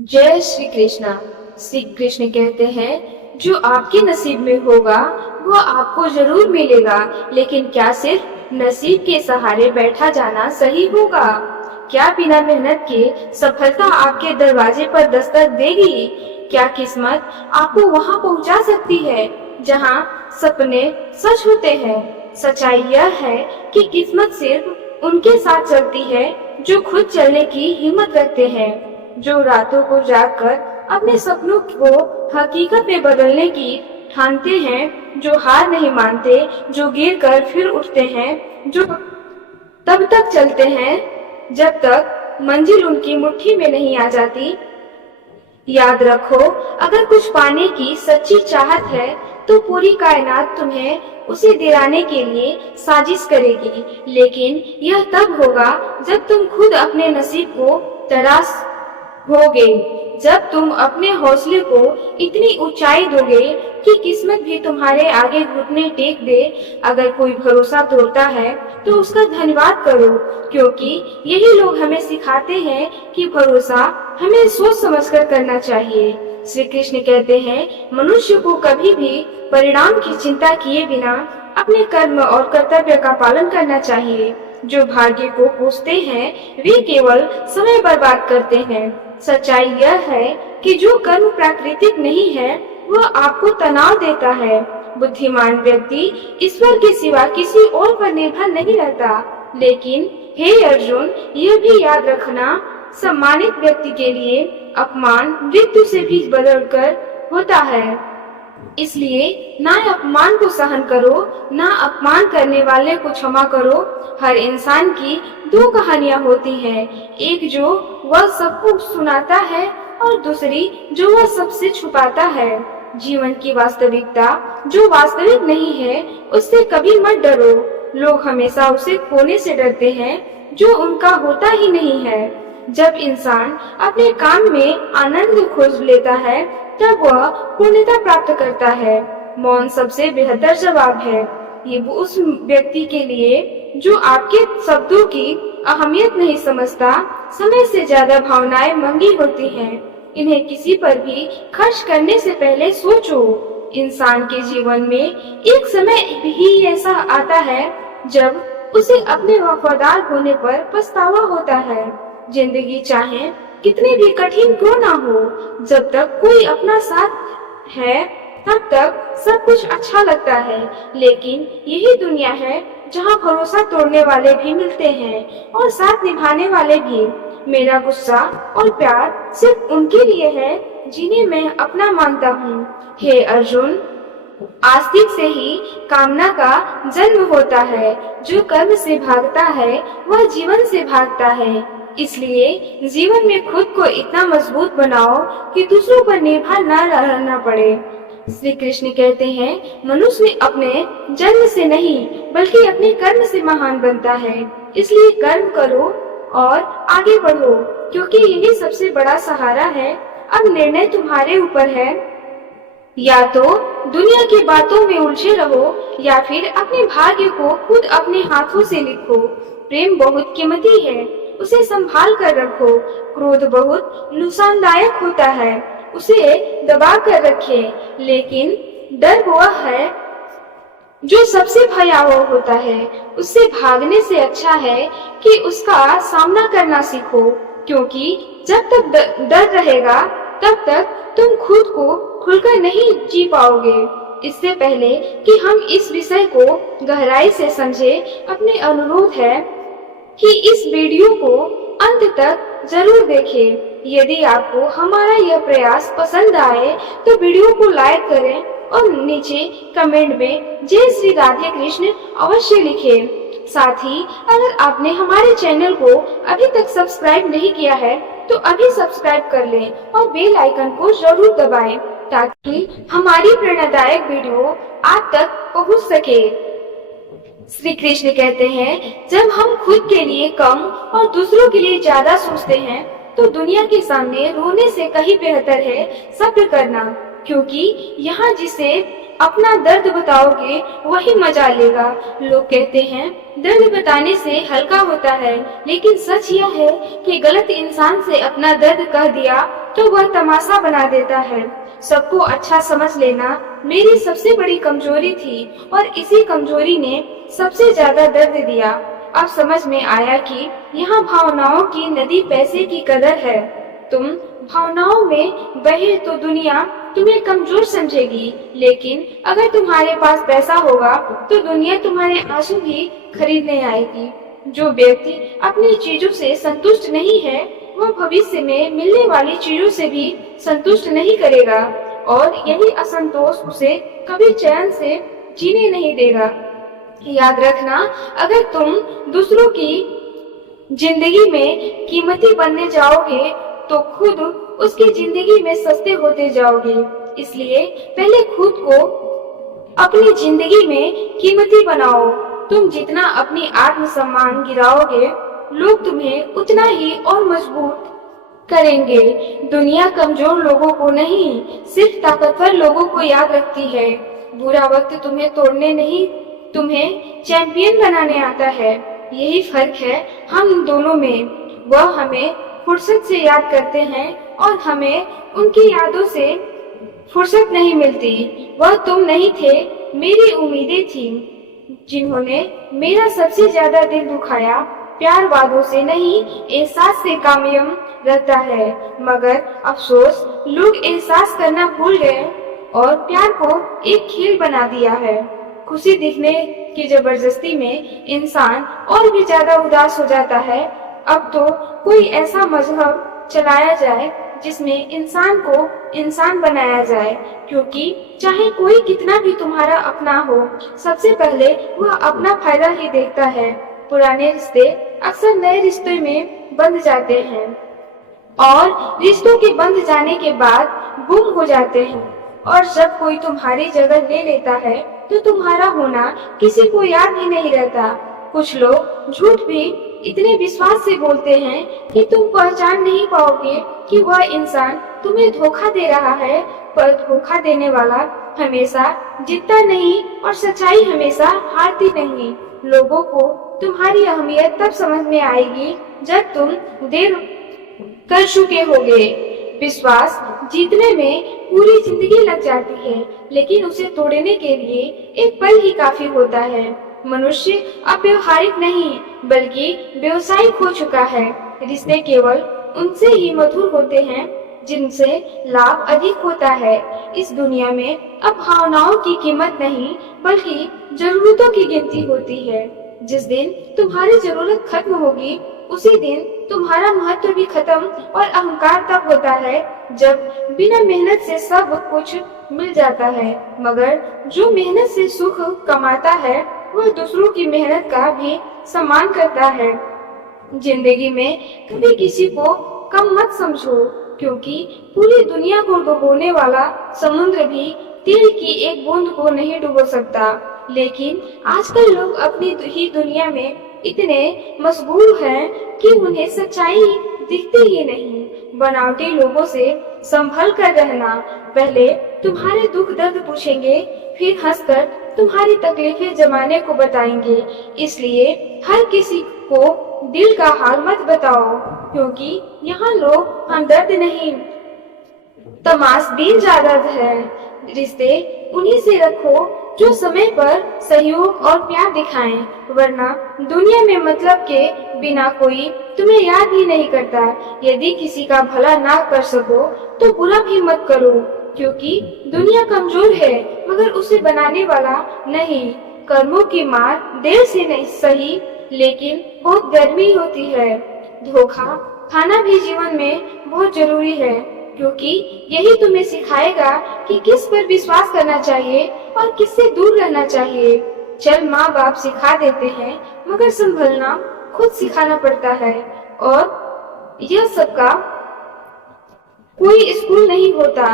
जय श्री कृष्णा। श्री कृष्ण कहते हैं जो आपके नसीब में होगा वो आपको जरूर मिलेगा, लेकिन क्या सिर्फ नसीब के सहारे बैठा जाना सही होगा? क्या बिना मेहनत के सफलता आपके दरवाजे पर दस्तक देगी? क्या किस्मत आपको वहां पहुंचा सकती है जहां सपने सच होते हैं? सच्चाई यह है कि किस्मत सिर्फ उनके साथ चलती है जो खुद चलने की हिम्मत रखते हैं, जो रातों को जागकर अपने सपनों को हकीकत में बदलने की ठानते हैं, जो हार नहीं मानते, जो गिर कर फिर उठते हैं, जो तब तक चलते हैं जब तक मंजिल उनकी मुट्ठी में नहीं आ जाती। याद रखो, अगर कुछ पाने की सच्ची चाहत है तो पूरी कायनात तुम्हें उसे दिलाने के लिए साजिश करेगी, लेकिन यह तब होगा जब तुम खुद अपने नसीब को तराश होगे, जब तुम अपने हौसले को इतनी ऊंचाई दोगे कि किस्मत भी तुम्हारे आगे घुटने टेक दे। अगर कोई भरोसा तोड़ता है तो उसका धन्यवाद करो, क्योंकि यही लोग हमें सिखाते हैं कि भरोसा हमें सोच समझकर करना चाहिए। श्री कृष्ण कहते हैं मनुष्य को कभी भी परिणाम की चिंता किए बिना अपने कर्म और कर्तव्य का पालन करना चाहिए। जो भाग्य को कोसते हैं वे केवल समय बर्बाद करते हैं। सच्चाई यह है कि जो कर्म प्राकृतिक नहीं है वह आपको तनाव देता है। बुद्धिमान व्यक्ति ईश्वर के सिवा किसी और पर निर्भर नहीं रहता। लेकिन हे अर्जुन, यह भी याद रखना, सम्मानित व्यक्ति के लिए अपमान मृत्यु से भी बदलकर होता है। इसलिए ना अपमान को सहन करो, ना अपमान करने वाले को क्षमा करो। हर इंसान की दो कहानियां होती हैं, एक जो वह सबको सुनाता है और दूसरी जो वह सबसे छुपाता है। जीवन की वास्तविकता जो वास्तविक नहीं है उससे कभी मत डरो। लोग हमेशा उसे खोने से डरते हैं जो उनका होता ही नहीं है। जब इंसान अपने काम में आनंद खोज लेता है तब वह पूर्णता प्राप्त करता है। मौन सबसे बेहतर जवाब है। ये वो उस व्यक्ति के लिए जो आपके शब्दों की अहमियत नहीं समझता। समय से ज्यादा भावनाएं महंगी होती हैं, इन्हें किसी पर भी खर्च करने से पहले सोचो। इंसान के जीवन में एक समय भी ऐसा आता है जब उसे अपने वफादार होने पर पछतावा होता है। जिंदगी चाहे कितनी भी कठिन क्यों ना हो, जब तक कोई अपना साथ है तब तक सब कुछ अच्छा लगता है। लेकिन यही दुनिया है जहाँ भरोसा तोड़ने वाले भी मिलते हैं और साथ निभाने वाले भी। मेरा गुस्सा और प्यार सिर्फ उनके लिए है जिन्हें मैं अपना मानता हूँ। हे अर्जुन, आस्तिक से ही कामना का जन्म होता है। जो कर्म से भागता है वह जीवन से भागता है। इसलिए जीवन में खुद को इतना मजबूत बनाओ कि दूसरों पर निर्भर न रहना पड़े। श्री कृष्ण कहते हैं मनुष्य अपने जन्म से नहीं बल्कि अपने कर्म से महान बनता है। इसलिए कर्म करो और आगे बढ़ो, क्योंकि यही सबसे बड़ा सहारा है। अब निर्णय तुम्हारे ऊपर है, या तो दुनिया की बातों में उलझे रहो या फिर अपने भाग्य को खुद अपने हाथों से लिखो। प्रेम बहुत कीमती है, उसे संभाल कर रखो। क्रोध बहुत नुकसानदायक होता है, उसे दबा कर रखें। लेकिन डर वह है जो सबसे भयावह होता है, उससे भागने से अच्छा है कि उसका सामना करना सीखो, क्योंकि जब तक डर रहेगा तब तक तुम खुद को खुलकर नहीं जी पाओगे। इससे पहले कि हम इस विषय को गहराई से समझें, अपने अनुरोध है कि इस वीडियो को अंत तक जरूर देखें। यदि आपको हमारा यह प्रयास पसंद आए तो वीडियो को लाइक करें और नीचे कमेंट में जय श्री राधे कृष्ण अवश्य लिखें। साथ ही अगर आपने हमारे चैनल को अभी तक सब्सक्राइब नहीं किया है तो अभी सब्सक्राइब कर लें और बेल आइकन को जरूर दबाएं, ताकि हमारी प्रेरणादायक वीडियो आप तक पहुंच सके। श्री कृष्ण कहते हैं जब हम खुद के लिए कम और दूसरों के लिए ज्यादा सोचते हैं तो दुनिया के सामने रोने से कहीं बेहतर है सब्र करना, क्योंकि यहाँ जिसे अपना दर्द बताओगे वही मजा लेगा। लोग कहते हैं दर्द बताने से हल्का होता है, लेकिन सच यह है कि गलत इंसान से अपना दर्द कह दिया तो वह तमाशा बना देता है। सबको अच्छा समझ लेना मेरी सबसे बड़ी कमजोरी थी और इसी कमजोरी ने सबसे ज्यादा दर्द दिया। अब समझ में आया कि यहाँ भावनाओं की नदी पैसे की कदर है। तुम भावनाओं में बहे तो दुनिया तुम्हें कमजोर समझेगी, लेकिन अगर तुम्हारे पास पैसा होगा तो दुनिया तुम्हारे आंसू भी खरीदने आएगी। जो व्यक्ति अपनी चीजों से संतुष्ट नहीं है वह भविष्य में मिलने वाली चीजों से भी संतुष्ट नहीं करेगा और यही असंतोष उसे कभी चैन से जीने नहीं देगा। याद रखना, अगर तुम दूसरों की जिंदगी में कीमती बनने जाओगे तो खुद उसकी जिंदगी में सस्ते होते जाओगे। इसलिए पहले खुद को अपनी जिंदगी में कीमती बनाओ। तुम जितना अपनी आत्मसम्मान गिराओगे, लोग तुम्हें उतना ही और मजबूत करेंगे। दुनिया कमजोर लोगों को नहीं, सिर्फ ताकतवर लोगों को याद रखती है। बुरा वक्त तुम्हें तोड़ने नहीं, तुम्हें चैंपियन बनाने आता है। यही फर्क है हम दोनों में। वह हमें फुर्सत से याद करते हैं और हमें उनकी यादों से फुर्सत नहीं मिलती। वह तुम नहीं थे, मेरी उम्मीदें थी जिन्होंने मेरा सबसे ज्यादा दिल दुखाया। प्यार वादों से नहीं, एहसास से कामयाब रहता है, मगर अफसोस लोग एहसास करना भूल गए और प्यार को एक खेल बना दिया है। खुशी दिखने की जबरदस्ती में इंसान और भी ज्यादा उदास हो जाता है। अब तो कोई ऐसा मजहब चलाया जाए जिसमें इंसान को इंसान बनाया जाए, क्योंकि चाहे कोई कितना भी तुम्हारा अपना हो, सबसे पहले वह अपना फायदा ही देखता है। पुराने रिश्ते अक्सर नए रिश्ते में बंध जाते हैं और रिश्तों के बंध जाने के बाद गुम हो जाते हैं, और जब कोई तुम्हारी जगह ले लेता है तो तुम्हारा होना किसी को याद ही नहीं रहता। कुछ लोग झूठ भी इतने विश्वास से बोलते हैं कि तुम पहचान नहीं पाओगे कि वह इंसान तुम्हें धोखा दे रहा है, पर धोखा देने वाला हमेशा जीतता नहीं और सच्चाई हमेशा हारती नहीं। लोगों को तुम्हारी अहमियत तब समझ में आएगी जब तुम देर कर चुके होगे। विश्वास जीतने में पूरी जिंदगी लग जाती है, लेकिन उसे तोड़ने के लिए एक पल ही काफी होता है। मनुष्य अब व्यवहारिक नहीं बल्कि व्यावसायिक हो चुका है। रिश्ते केवल उनसे ही मधुर होते हैं जिनसे लाभ अधिक होता है। इस दुनिया में अब भावनाओं की कीमत नहीं बल्कि जरूरतों की गिनती होती है। जिस दिन तुम्हारी जरूरत खत्म होगी उसी दिन तुम्हारा महत्व भी खत्म, और अहंकार तब होता है जब बिना मेहनत से सब कुछ मिल जाता है। मगर जो मेहनत से सुख कमाता है वह दूसरों की मेहनत का भी सम्मान करता है। जिंदगी में कभी किसी को कम मत समझो, क्योंकि पूरी दुनिया को डुबोने वाला समुद्र भी तिल की एक बूंद को नहीं डुबो सकता। लेकिन आजकल लोग अपनी ही दुनिया में इतने मशगूल हैं कि उन्हें सच्चाई दिखती ही नहीं। बनावटी लोगों से संभल कर रहना। पहले तुम्हारे दुख दर्द पूछेंगे, फिर हंसकर तुम्हारी तकलीफें जमाने को बताएंगे। इसलिए हर किसी को दिल का हाल मत बताओ, क्योंकि यहाँ लोग हमदर्द नहीं तमाशबीन ज्यादा है। रिश्ते उन्हीं से रखो जो समय पर सहयोग और प्यार दिखाएं, वरना दुनिया में मतलब के बिना कोई तुम्हें याद ही नहीं करता। यदि किसी का भला ना कर सको तो बुरा भी मत करो, क्योंकि दुनिया कमजोर है मगर उसे बनाने वाला नहीं। कर्मों की मार देर से नहीं सही, लेकिन बहुत गर्मी होती है। धोखा खाना भी जीवन में बहुत जरूरी है, क्योंकि यही तुम्हें सिखाएगा कि किस पर विश्वास करना चाहिए और किससे दूर रहना चाहिए। चल माँ बाप सिखा देते हैं, मगर संभलना खुद सिखाना पड़ता है। और यह सबका कोई स्कूल नहीं होता,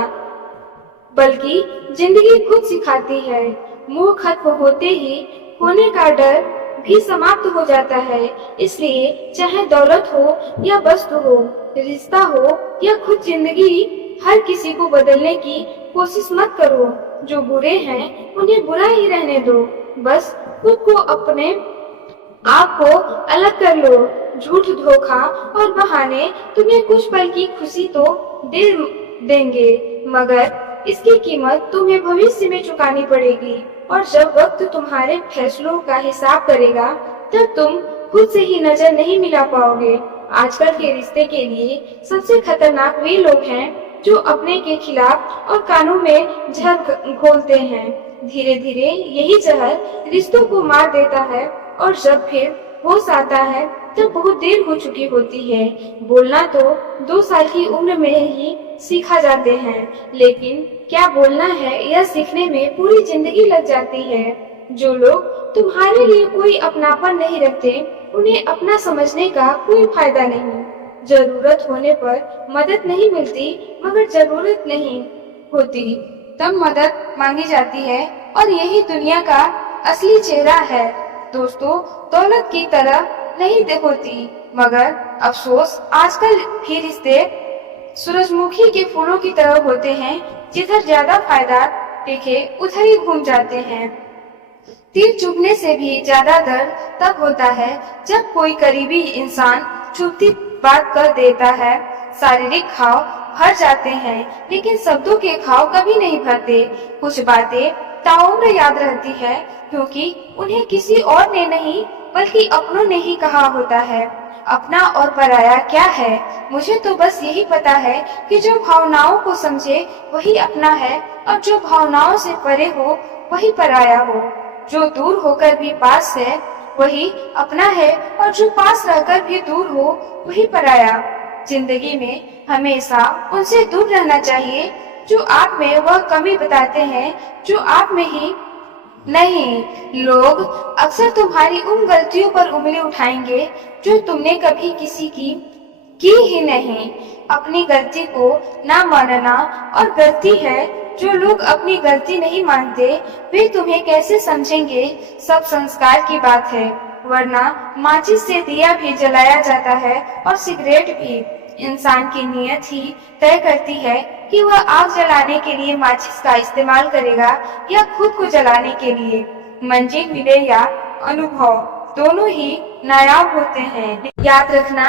बल्कि जिंदगी खुद सिखाती है। मोह खत्म होते ही होने का डर भी समाप्त हो जाता है। इसलिए चाहे दौलत हो या वस्तु हो, रिश्ता हो या खुद जिंदगी, हर किसी को बदलने की कोशिश मत करो। जो बुरे हैं उन्हें बुरा ही रहने दो। बस खुद को अपने आपको अलग कर लो। झूठ, धोखा और बहाने तुम्हें कुछ पल की खुशी तो दे देंगे, मगर इसकी कीमत तुम्हें भविष्य में चुकानी पड़ेगी। और जब वक्त तुम्हारे फैसलों का हिसाब करेगा, तब तुम खुद से ही नजर नहीं मिला पाओगे। आजकल के रिश्ते के लिए सबसे खतरनाक वे लोग हैं जो अपने के खिलाफ और कानों में जहर घोलते हैं। धीरे धीरे यही जहर रिश्तों को मार देता है, और जब फिर होश आता है तब बहुत देर हो चुकी होती है। बोलना तो 2 साल की उम्र में ही सीखा जाते हैं, लेकिन क्या बोलना है यह सीखने में पूरी जिंदगी लग जाती है। जो लोग तुम्हारे लिए कोई अपनापन नहीं रखते, उन्हें अपना समझने का कोई फायदा नहीं। जरूरत होने पर मदद नहीं मिलती, मगर जरूरत नहीं होती तब मदद मांगी जाती है, और यही दुनिया का असली चेहरा है। दोस्तों दौलत की तरह नहीं होती, मगर अफसोस आजकल भी रिश्ते सूरजमुखी के फूलों की तरह होते हैं, जिधर ज्यादा फायदा दिखे उधर ही घूम जाते हैं। तीर चुभने से भी ज्यादा दर्द तब होता है जब कोई करीबी इंसान चुभती बात कर देता है। शारीरिक घाव भर जाते हैं, लेकिन शब्दों के घाव कभी नहीं भरते। कुछ बातें ताउम्र याद रहती है, क्योंकि उन्हें किसी और ने नहीं बल्कि अपनों ने ही कहा होता है। अपना और पराया क्या है? मुझे तो बस यही पता है कि जो भावनाओं को समझे वही अपना है, और जो भावनाओं से परे हो वही पराया हो। जो दूर होकर भी पास है वही अपना है, और जो पास रहकर भी दूर हो वही पराया। जिंदगी में हमेशा उनसे दूर रहना चाहिए जो आप में वह कमी बताते हैं जो आप में ही नहीं। लोग अक्सर तुम्हारी उन गलतियों पर उंगली उठाएंगे जो तुमने कभी किसी की ही नहीं। अपनी गलती को ना मानना और गलती है। जो लोग अपनी गलती नहीं मानते वे तुम्हें कैसे समझेंगे? सब संस्कार की बात है, वरना माचिस से दिया भी जलाया जाता है और सिगरेट भी। इंसान की नीयत ही तय करती है कि वह आग जलाने के लिए माचिस का इस्तेमाल करेगा या खुद को जलाने के लिए। मंजिल मिले या अनुभव, दोनों ही नायाब होते हैं। याद रखना,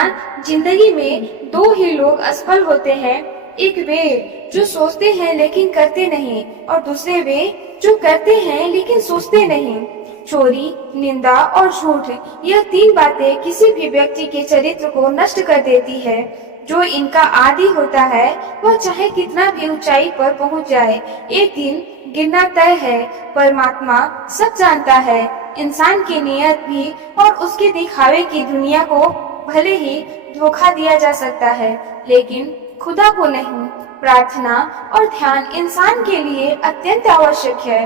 जिंदगी में 2 ही लोग असफल होते हैं। एक वे जो सोचते हैं लेकिन करते नहीं, और दूसरे वे जो करते हैं लेकिन सोचते नहीं। चोरी, निंदा और झूठ, यह 3 बातें किसी भी व्यक्ति के चरित्र को नष्ट कर देती है। जो इनका आदी होता है वह चाहे कितना भी ऊंचाई पर पहुंच जाए, एक दिन गिरना तय है। परमात्मा सब जानता है। इंसान की नियत भी और उसके दिखावे की दुनिया को भले ही धोखा दिया जा सकता है, लेकिन खुदा को नहीं। प्रार्थना और ध्यान इंसान के लिए अत्यंत आवश्यक है।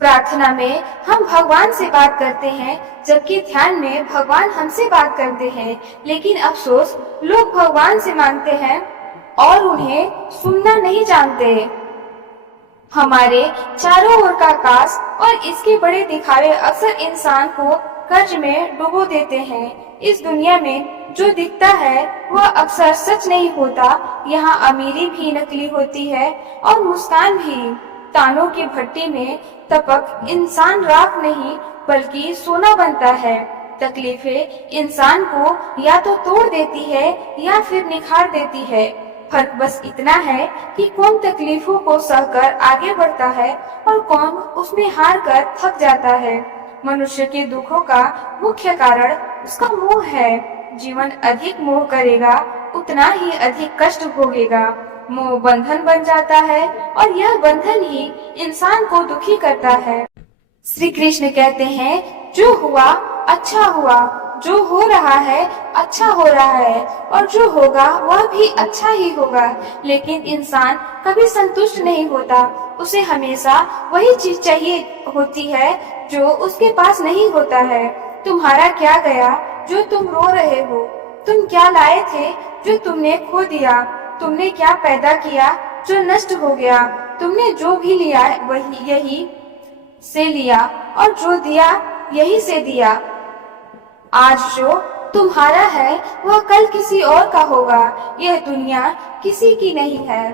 प्रार्थना में हम भगवान से बात करते हैं, जबकि ध्यान में भगवान हमसे बात करते हैं। लेकिन अफसोस, लोग भगवान से मांगते हैं और उन्हें सुनना नहीं जानते। हमारे चारों ओर का आकाश और इसके बड़े दिखावे अक्सर इंसान को कर्ज में डुबो देते हैं। इस दुनिया में जो दिखता है वह अक्सर सच नहीं होता। यहाँ अमीरी भी नकली होती है और मुस्कान भी। तानों की भट्टी में तपक इंसान राख नहीं बल्कि सोना बनता है। तकलीफें इंसान को या तो तोड़ देती है या फिर निखार देती है। फर्क बस इतना है कि कौन तकलीफों को सहकर आगे बढ़ता है और कौन उसमें हार कर थक जाता है। मनुष्य के दुखों का मुख्य कारण उसका मोह है। जीवन अधिक मोह करेगा उतना ही अधिक कष्ट भोगेगा। मोह बंधन बन जाता है और यह बंधन ही इंसान को दुखी करता है। श्री कृष्ण कहते हैं, जो हुआ अच्छा हुआ, जो हो रहा है अच्छा हो रहा है, और जो होगा वह भी अच्छा ही होगा। लेकिन इंसान कभी संतुष्ट नहीं होता। उसे हमेशा वही चीज चाहिए होती है जो उसके पास नहीं होता है। तुम्हारा क्या गया जो तुम रो रहे हो? तुम क्या लाए थे जो तुमने खो दिया? तुमने क्या पैदा किया जो नष्ट हो गया? तुमने जो भी लिया वही यही से लिया, और जो दिया यही से दिया। आज जो तुम्हारा है वह कल किसी और का होगा। यह दुनिया किसी की नहीं है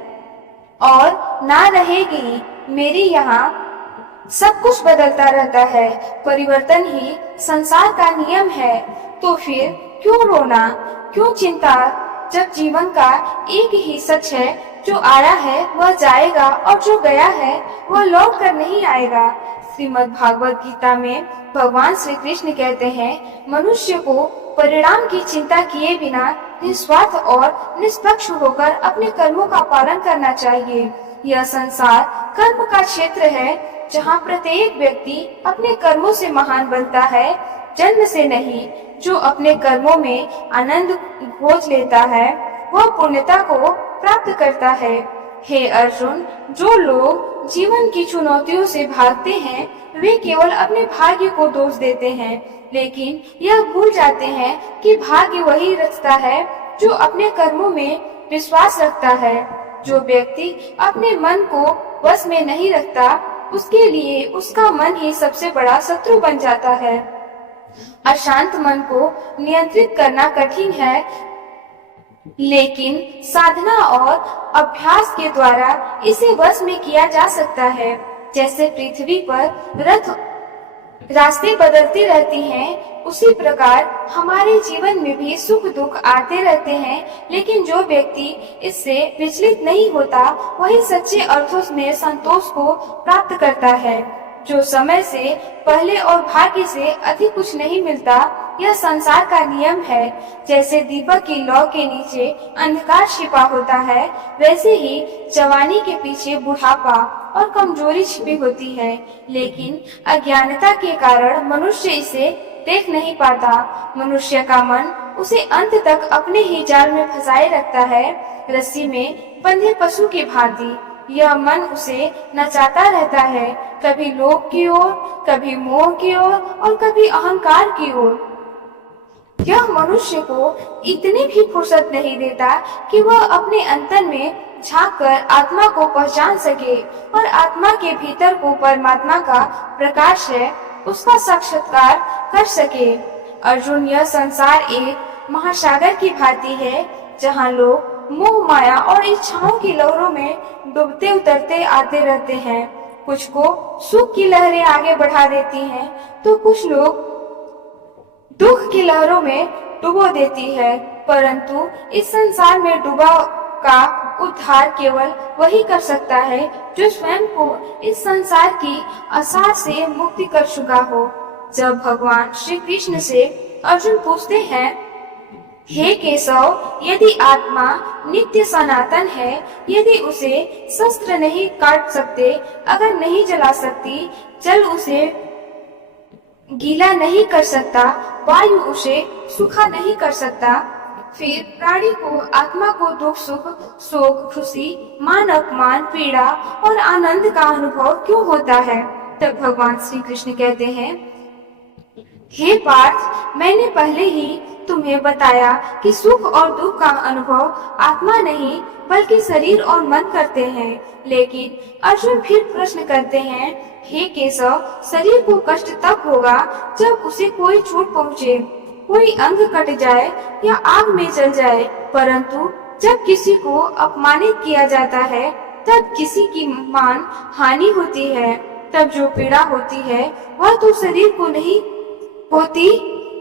और ना रहेगी। मेरी यहाँ सब कुछ बदलता रहता है, परिवर्तन ही संसार का नियम है। तो फिर क्यों रोना, क्यों चिंता, जब जीवन का एक ही सच है, जो आया है वह जाएगा और जो गया है वह लौट कर नहीं आएगा। श्रीमद् भागवत गीता में भगवान श्री कृष्ण कहते हैं, मनुष्य को परिणाम की चिंता किए बिना निस्वार्थ और निष्पक्ष होकर अपने कर्मों का पालन करना चाहिए। यह संसार कर्म का क्षेत्र है, जहाँ प्रत्येक व्यक्ति अपने कर्मों से महान बनता है, जन्म से नहीं। जो अपने कर्मों में आनंद खोज लेता है वह पूर्णता को प्राप्त करता है। हे अर्जुन, जो लोग जीवन की चुनौतियों से भागते हैं वे केवल अपने भाग्य को दोष देते हैं, लेकिन यह भूल जाते हैं कि भाग्य वही रचता है जो अपने कर्मों में विश्वास रखता है। जो व्यक्ति अपने मन को वश में नहीं रखता उसके लिए उसका मन ही सबसे बड़ा शत्रु बन जाता है। अशांत मन को नियंत्रित करना कठिन है, लेकिन साधना और अभ्यास के द्वारा इसे वश में किया जा सकता है। जैसे पृथ्वी पर रथ रास्ते बदलती रहती हैं, उसी प्रकार हमारे जीवन में भी सुख दुख आते रहते हैं, लेकिन जो व्यक्ति इससे विचलित नहीं होता वही सच्चे अर्थों में संतोष को प्राप्त करता है। जो समय से पहले और भाग्य से अधिक कुछ नहीं मिलता, यह संसार का नियम है। जैसे दीपक की लौ के नीचे अंधकार छिपा होता है, वैसे ही जवानी के पीछे बुढ़ापा और कमजोरी छिपी होती है, लेकिन अज्ञानता के कारण मनुष्य इसे देख नहीं पाता। मनुष्य का मन उसे अंत तक अपने ही जाल में फंसाए रखता है, रस्सी में बंधे पशु की भांति। यह मन उसे नचाता रहता है, कभी लोभ की ओर, कभी मोह की ओर और कभी अहंकार की ओर। यह मनुष्य को इतनी भी फुर्सत नहीं देता कि वह अपने अंतर में झांककर आत्मा को पहचान सके और आत्मा के भीतर को परमात्मा का प्रकाश है उसका साक्षात्कार कर सके। अर्जुन, यह संसार एक महासागर की भांति है, जहाँ लोग मोह माया और इच्छाओं की लहरों में डूबते उतरते आते रहते हैं। कुछ को सुख की लहरें आगे बढ़ा देती हैं, तो कुछ लोग दुख की लहरों में डुबो देती है। परंतु इस संसार में डूबा का उद्धार केवल वही कर सकता है जो स्वयं को इस संसार की असार से मुक्ति कर चुका हो। जब भगवान श्री कृष्ण से अर्जुन पूछते हैं, हे केशव, यदि आत्मा नित्य सनातन है, यदि उसे शस्त्र नहीं काट सकते, अगर नहीं जला सकती, जल उसे गीला नहीं कर सकता, वायु उसे सूखा नहीं कर सकता, फिर प्राणी को, आत्मा को दुख सुख, शोक खुशी, मान अपमान, पीड़ा और आनंद का अनुभव क्यों होता है? तब भगवान श्री कृष्ण कहते हैं, हे पार्थ, मैंने पहले ही तुम्हें बताया कि सुख और दुख का अनुभव आत्मा नहीं बल्कि शरीर और मन करते हैं। लेकिन अर्जुन फिर प्रश्न करते हैं, हे केशव, शरीर को कष्ट तब होगा जब उसे कोई चोट पहुँचे, कोई अंग कट जाए या आग में जल जाए, परंतु जब किसी को अपमानित किया जाता है तब किसी की मान हानि होती है। तब जो पीड़ा होती है वह तो शरीर को नहीं होती,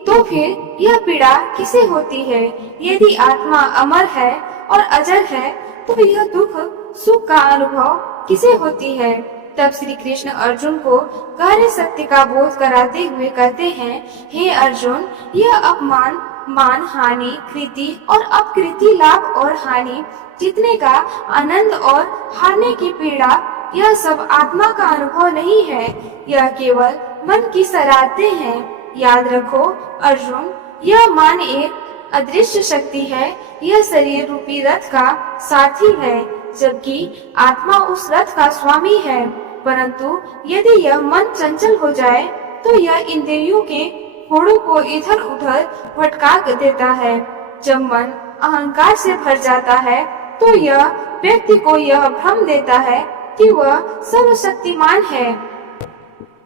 तो फिर यह पीड़ा किसे होती है? यदि आत्मा अमर है और अजर है तो यह दुख सुख का अनुभव किसे होती है? तब श्री कृष्ण अर्जुन को गहरे सत्य का बोध कराते हुए कहते हैं, हे अर्जुन, यह अपमान, मान, हानि, कृति और अपकृति, लाभ और हानि, जीतने का आनंद और हारने की पीड़ा, यह सब आत्मा का अनुभव नहीं है, यह केवल मन की शरारतें हैं। याद रखो अर्जुन, यह मान एक अदृश्य शक्ति है, यह शरीर रूपी रथ का सारथी है, जबकि आत्मा उस रथ का स्वामी है। परंतु यदि यह मन चंचल हो जाए तो यह इंद्रियों के घोड़ों को इधर उधर भटका देता है। जब मन अहंकार से भर जाता है तो यह व्यक्ति को यह भ्रम देता है कि वह सर्वशक्तिमान है,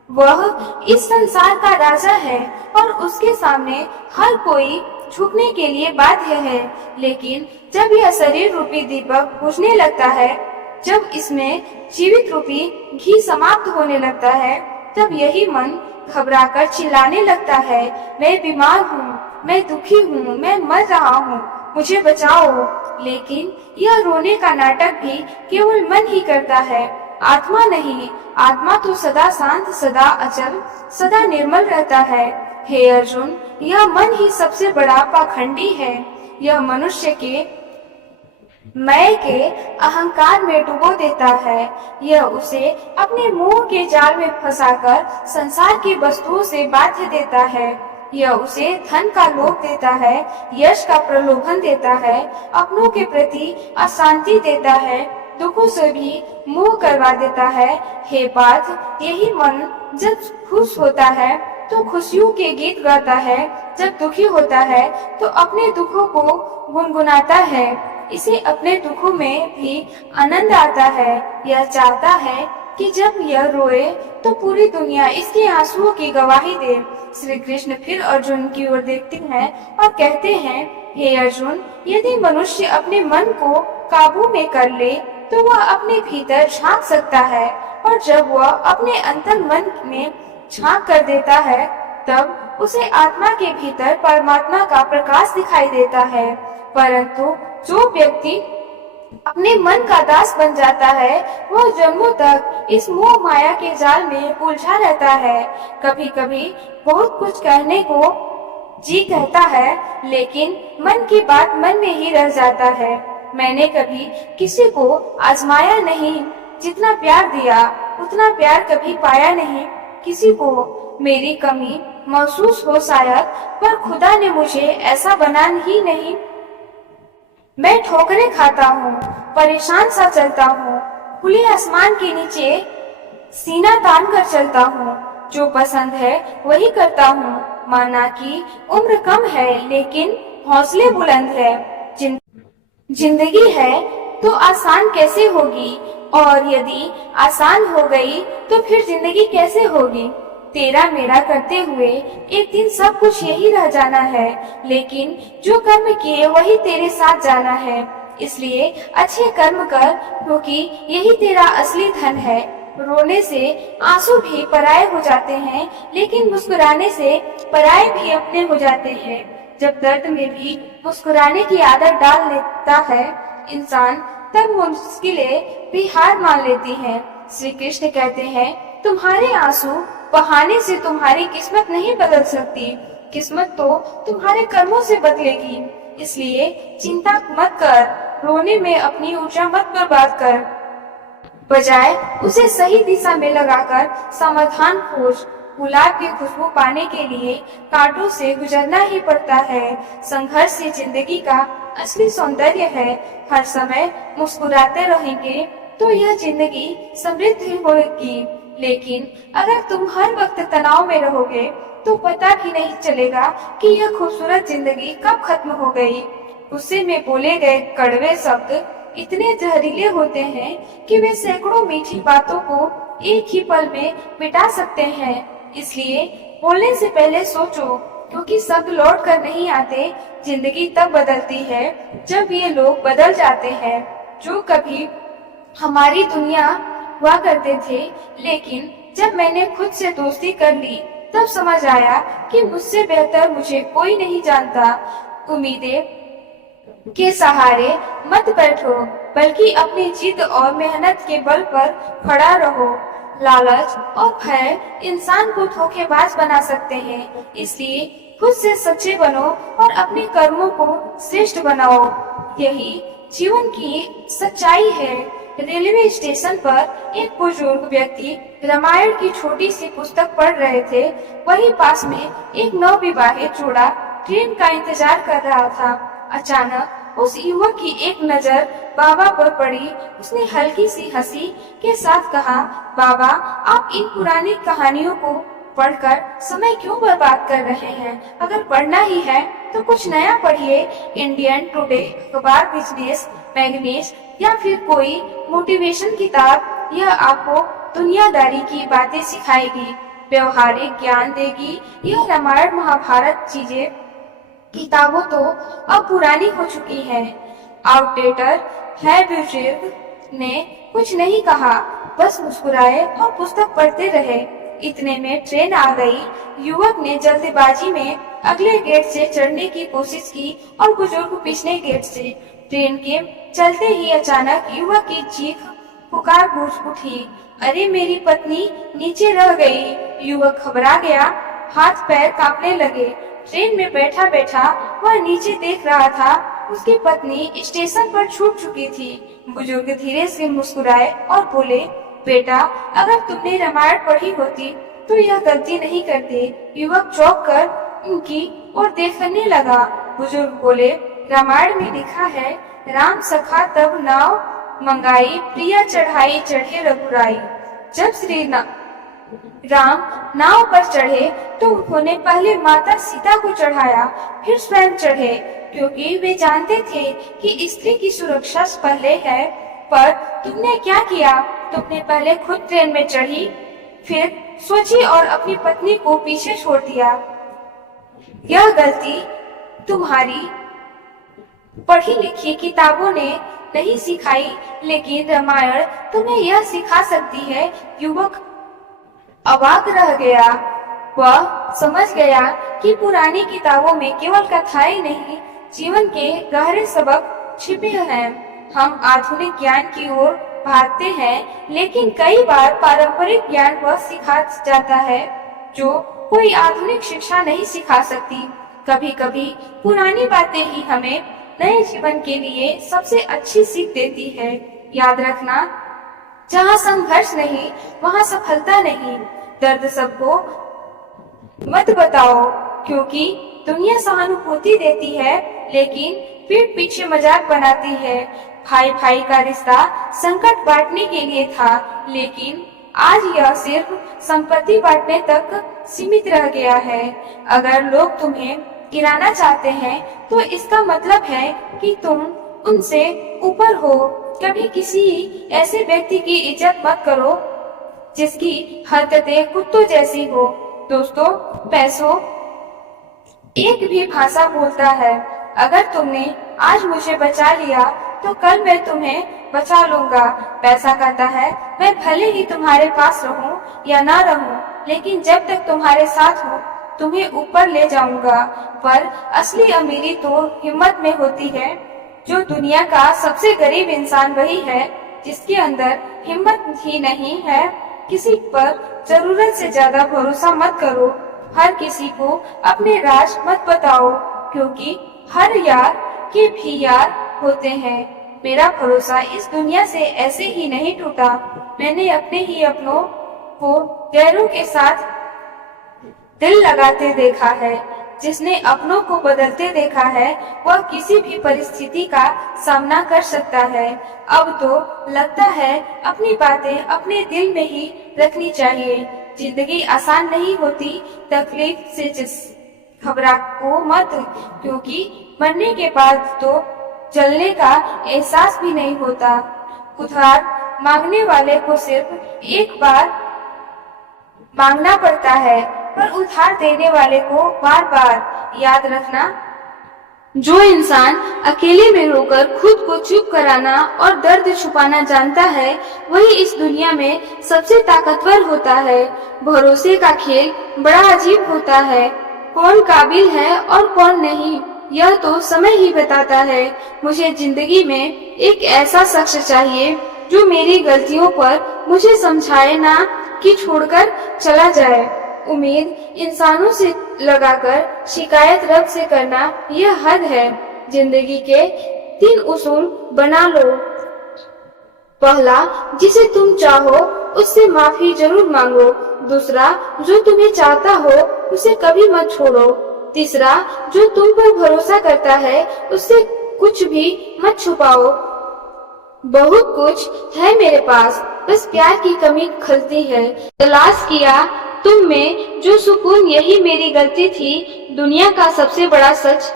वह इस संसार का राजा है और उसके सामने हर कोई झुकने के लिए बाध्य है। लेकिन जब यह शरीर रूपी दीपक बुझने लगता है जब इसमें जीवित रूपी घी समाप्त होने लगता है, तब यही मन घबराकर चिल्लाने लगता है, मैं बीमार हूँ, मैं दुखी हूँ, मैं मर रहा हूँ, मुझे बचाओ। लेकिन यह रोने का नाटक भी केवल मन ही करता है, आत्मा नहीं। आत्मा तो सदा शांत, सदा अचल, सदा निर्मल रहता है। हे अर्जुन, यह मन ही सबसे बड़ा पाखंडी है। यह मनुष्य के मैं के अहंकार में डुबो देता है। यह उसे अपने मोह के जाल में फंसाकर संसार की वस्तुओं से बाध्य देता है। यह उसे धन का लोभ देता है, यश का प्रलोभन देता है, अपनों के प्रति अशांति देता है, दुखों से भी मोह करवा देता है। हे पार्थ, यही मन जब खुश होता है तो खुशियों के गीत गाता है, जब दुखी होता है तो अपने दुखों को गुनगुनाता है। इसे अपने दुखों में भी आनंद आता है। यह चाहता है कि जब यह रोए तो पूरी दुनिया इसके आंसुओं की गवाही दे। श्री कृष्ण फिर अर्जुन की ओर देखते हैं और कहते हैं, हे अर्जुन, यदि मनुष्य अपने मन को काबू में कर ले तो वह अपने भीतर झांक सकता है, और जब वह अपने अंतर मन में झांक कर देता है तब उसे आत्मा के भीतर परमात्मा का प्रकाश दिखाई देता है। परंतु जो व्यक्ति अपने मन का दास बन जाता है, वह जन्मों तक इस मोह माया के जाल में उलझा रहता है। कभी कभी बहुत कुछ कहने को जी कहता है, लेकिन मन की बात मन में ही रह जाता है। मैंने कभी किसी को आजमाया नहीं, जितना प्यार दिया उतना प्यार कभी पाया नहीं। किसी को मेरी कमी महसूस हो शायद, पर खुदा ने मुझे ऐसा बना ही नहीं। मैं ठोकरें खाता हूँ, परेशान सा चलता हूँ, खुले आसमान के नीचे सीना तान कर चलता हूँ, जो पसंद है वही करता हूँ। माना कि उम्र कम है लेकिन हौसले बुलंद है। जिंदगी है तो आसान कैसे होगी, और यदि आसान हो गई तो फिर जिंदगी कैसे होगी। तेरा मेरा करते हुए एक दिन सब कुछ यही रह जाना है, लेकिन जो कर्म किए वही तेरे साथ जाना है। इसलिए अच्छे कर्म कर, क्योंकि यही तेरा असली धन है। रोने से आंसू भी पराये हो जाते हैं, लेकिन मुस्कुराने से पराये भी अपने हो जाते हैं। जब दर्द में भी मुस्कुराने की आदत डाल लेता है इंसान, तब मुश्किलें भी हार मान लेती हैं। श्री कृष्ण कहते हैं, तुम्हारे आंसू बहाने से तुम्हारी किस्मत नहीं बदल सकती, किस्मत तो तुम्हारे कर्मों से बदलेगी। इसलिए चिंता मत कर, रोने में अपनी ऊर्जा मत बर्बाद कर, बजाय उसे सही दिशा में लगाकर समाधान खोज। गुलाब की खुशबू पाने के लिए कांटों से गुजरना ही पड़ता है। संघर्ष से जिंदगी का असली सौंदर्य है। हर समय मुस्कुराते रहेंगे तो यह जिंदगी समृद्ध होगी, लेकिन अगर तुम हर वक्त तनाव में रहोगे तो पता भी नहीं चलेगा कि यह खूबसूरत जिंदगी कब खत्म हो गई। गुस्से में बोले गए कड़वे शब्द इतने जहरीले होते हैं कि वे सैकड़ों मीठी बातों को एक ही पल में मिटा सकते हैं। इसलिए बोलने से पहले सोचो, क्योंकि शब्द लौट कर नहीं आते। जिंदगी तब बदलती है जब ये लोग बदल जाते हैं जो कभी हमारी दुनिया हुआ करते थे, लेकिन जब मैंने खुद से दोस्ती कर ली तब समझ आया कि मुझसे बेहतर मुझे कोई नहीं जानता। उम्मीदें के सहारे मत बैठो, बल्कि अपनी जिद और मेहनत के बल पर खड़ा रहो। लालच और भय इंसान को धोखेबाज बना सकते हैं, इसलिए खुद से सच्चे बनो और अपने कर्मों को श्रेष्ठ बनाओ। यही जीवन की सच्चाई है। रेलवे स्टेशन पर एक बुजुर्ग व्यक्ति रामायण की छोटी सी पुस्तक पढ़ रहे थे। वही पास में एक नवविवाहित जोड़ा ट्रेन का इंतजार कर रहा था। अचानक उस युवक की एक नजर बाबा पर पड़ी। उसने हल्की सी हंसी के साथ कहा, बाबा, आप इन पुरानी कहानियों को पढ़कर समय क्यों बर्बाद कर रहे हैं? अगर पढ़ना ही है तो कुछ नया पढ़िए। इंडियन टुडे अखबार, बिजनेस मैगजीन या फिर कोई मोटिवेशन किताब। यह आपको दुनियादारी की बातें सिखाएगी, व्यवहारिक ज्ञान देगी। यह रामायण महाभारत चीजें किताबों तो अब पुरानी हो चुकी है, आउटडेटेड है, बुजुर्ग। ने कुछ नहीं कहा, बस मुस्कुराए और पुस्तक पढ़ते रहे। इतने में ट्रेन आ गई। युवक ने जल्दबाजी में अगले गेट से चढ़ने की कोशिश की और बुजुर्ग पिछले गेट से। ट्रेन के चलते ही अचानक युवक की चीख पुकार गूंज उठी, अरे मेरी पत्नी नीचे रह गई। युवक घबरा गया, हाथ पैर कांपने लगे। ट्रेन में बैठा बैठा वह नीचे देख रहा था, उसकी पत्नी स्टेशन पर छूट चुकी थी। बुजुर्ग धीरे से मुस्कुराए और बोले, बेटा, अगर तुमने रामायण पढ़ी होती तो यह गलती नहीं करते। युवक चौंक कर उनकी ओर देखने लगा। बुजुर्ग बोले, रामायण में लिखा है, राम सखा तब नाव मंगाई, प्रिया चढ़ाई चढ़े रघुराई। जब श्री राम नाव पर चढ़े तो उन्होंने पहले माता सीता को चढ़ाया, फिर स्वयं चढ़े, क्योंकि वे जानते थे कि स्त्री की सुरक्षा पहले है। पर तुमने क्या किया? तुमने पहले खुद ट्रेन में चढ़ी, फिर सोची और अपनी पत्नी को पीछे छोड़ दिया। यह गलती तुम्हारी पढ़ी लिखी किताबों ने नहीं सिखाई, लेकिन रामायण तुम्हें यह सिखा सकती है। युवक अवाक रह गया। वह समझ गया कि पुरानी किताबों में केवल कथाएं नहीं, जीवन के गहरे सबक छिपे हैं। हम आधुनिक ज्ञान की ओर भागते हैं, लेकिन कई बार पारंपरिक ज्ञान वह सिखा जाता है जो कोई आधुनिक शिक्षा नहीं सिखा सकती। कभी कभी पुरानी बातें ही हमें नए जीवन के लिए सबसे अच्छी सीख देती है। याद रखना, जहाँ संघर्ष नहीं वहाँ सफलता नहीं। दर्द सबको मत बताओ, क्योंकि दुनिया सहानुभूति देती है लेकिन पीठ पीछे मजाक बनाती है। भाई भाई का रिश्ता संकट बांटने के लिए था, लेकिन आज यह सिर्फ संपत्ति बांटने तक सीमित रह गया है। अगर लोग तुम्हें गिराना चाहते हैं तो इसका मतलब है कि तुम उनसे ऊपर हो। कभी किसी ऐसे व्यक्ति की इज्जत मत करो जिसकी हरकतें कुत्तों जैसी हो। दोस्तों, पैसों एक भी भाषा बोलता है। अगर तुमने आज मुझे बचा लिया तो कल मैं तुम्हें बचा लूंगा। पैसा कहता है, मैं भले ही तुम्हारे पास रहूं या ना रहूं, लेकिन जब तक तुम्हारे साथ हूं तुम्हें ऊपर ले जाऊंगा। पर असली अमीरी तो हिम्मत में होती है। जो दुनिया का सबसे गरीब इंसान वही है जिसके अंदर हिम्मत ही नहीं है। किसी पर जरूरत से ज्यादा भरोसा मत करो। हर किसी को अपने राज मत बताओ, क्योंकि हर यार के भी यार होते हैं। मेरा भरोसा इस दुनिया से ऐसे ही नहीं टूटा। मैंने अपने ही अपनों को गैरों के साथ दिल लगाते देखा है। जिसने अपनों को बदलते देखा है वह किसी भी परिस्थिति का सामना कर सकता है। अब तो लगता है अपनी बातें अपने दिल में ही रखनी चाहिए। जिंदगी आसान नहीं होती, तकलीफ से जिस घबरा को मत, क्योंकि मरने के बाद तो जलने का एहसास भी नहीं होता। उधार मांगने वाले को सिर्फ एक बार मांगना पड़ता है, पर उधार देने वाले को बार बार। याद रखना, जो इंसान अकेले में रोकर खुद को चुप कराना और दर्द छुपाना जानता है वही इस दुनिया में सबसे ताकतवर होता है। भरोसे का खेल बड़ा अजीब होता है। कौन काबिल है और कौन नहीं, यह तो समय ही बताता है। मुझे जिंदगी में एक ऐसा शख्स चाहिए जो मेरी गलतियों पर मुझे समझाए ना कि छोड़कर चला जाए। उम्मीद इंसानों से लगाकर शिकायत रब से करना यह हद है। जिंदगी के 3 उसूल बना लो। पहला, जिसे तुम चाहो उससे माफी जरूर मांगो। दूसरा, जो तुम्हें चाहता हो उसे कभी मत छोड़ो। तीसरा, जो तुम पर भरोसा करता है उससे कुछ भी मत छुपाओ। बहुत कुछ है मेरे पास, बस प्यार की कमी खलती है। तलाश किया तुम में जो सुकून, यही मेरी गलती थी। दुनिया का सबसे बड़ा सच,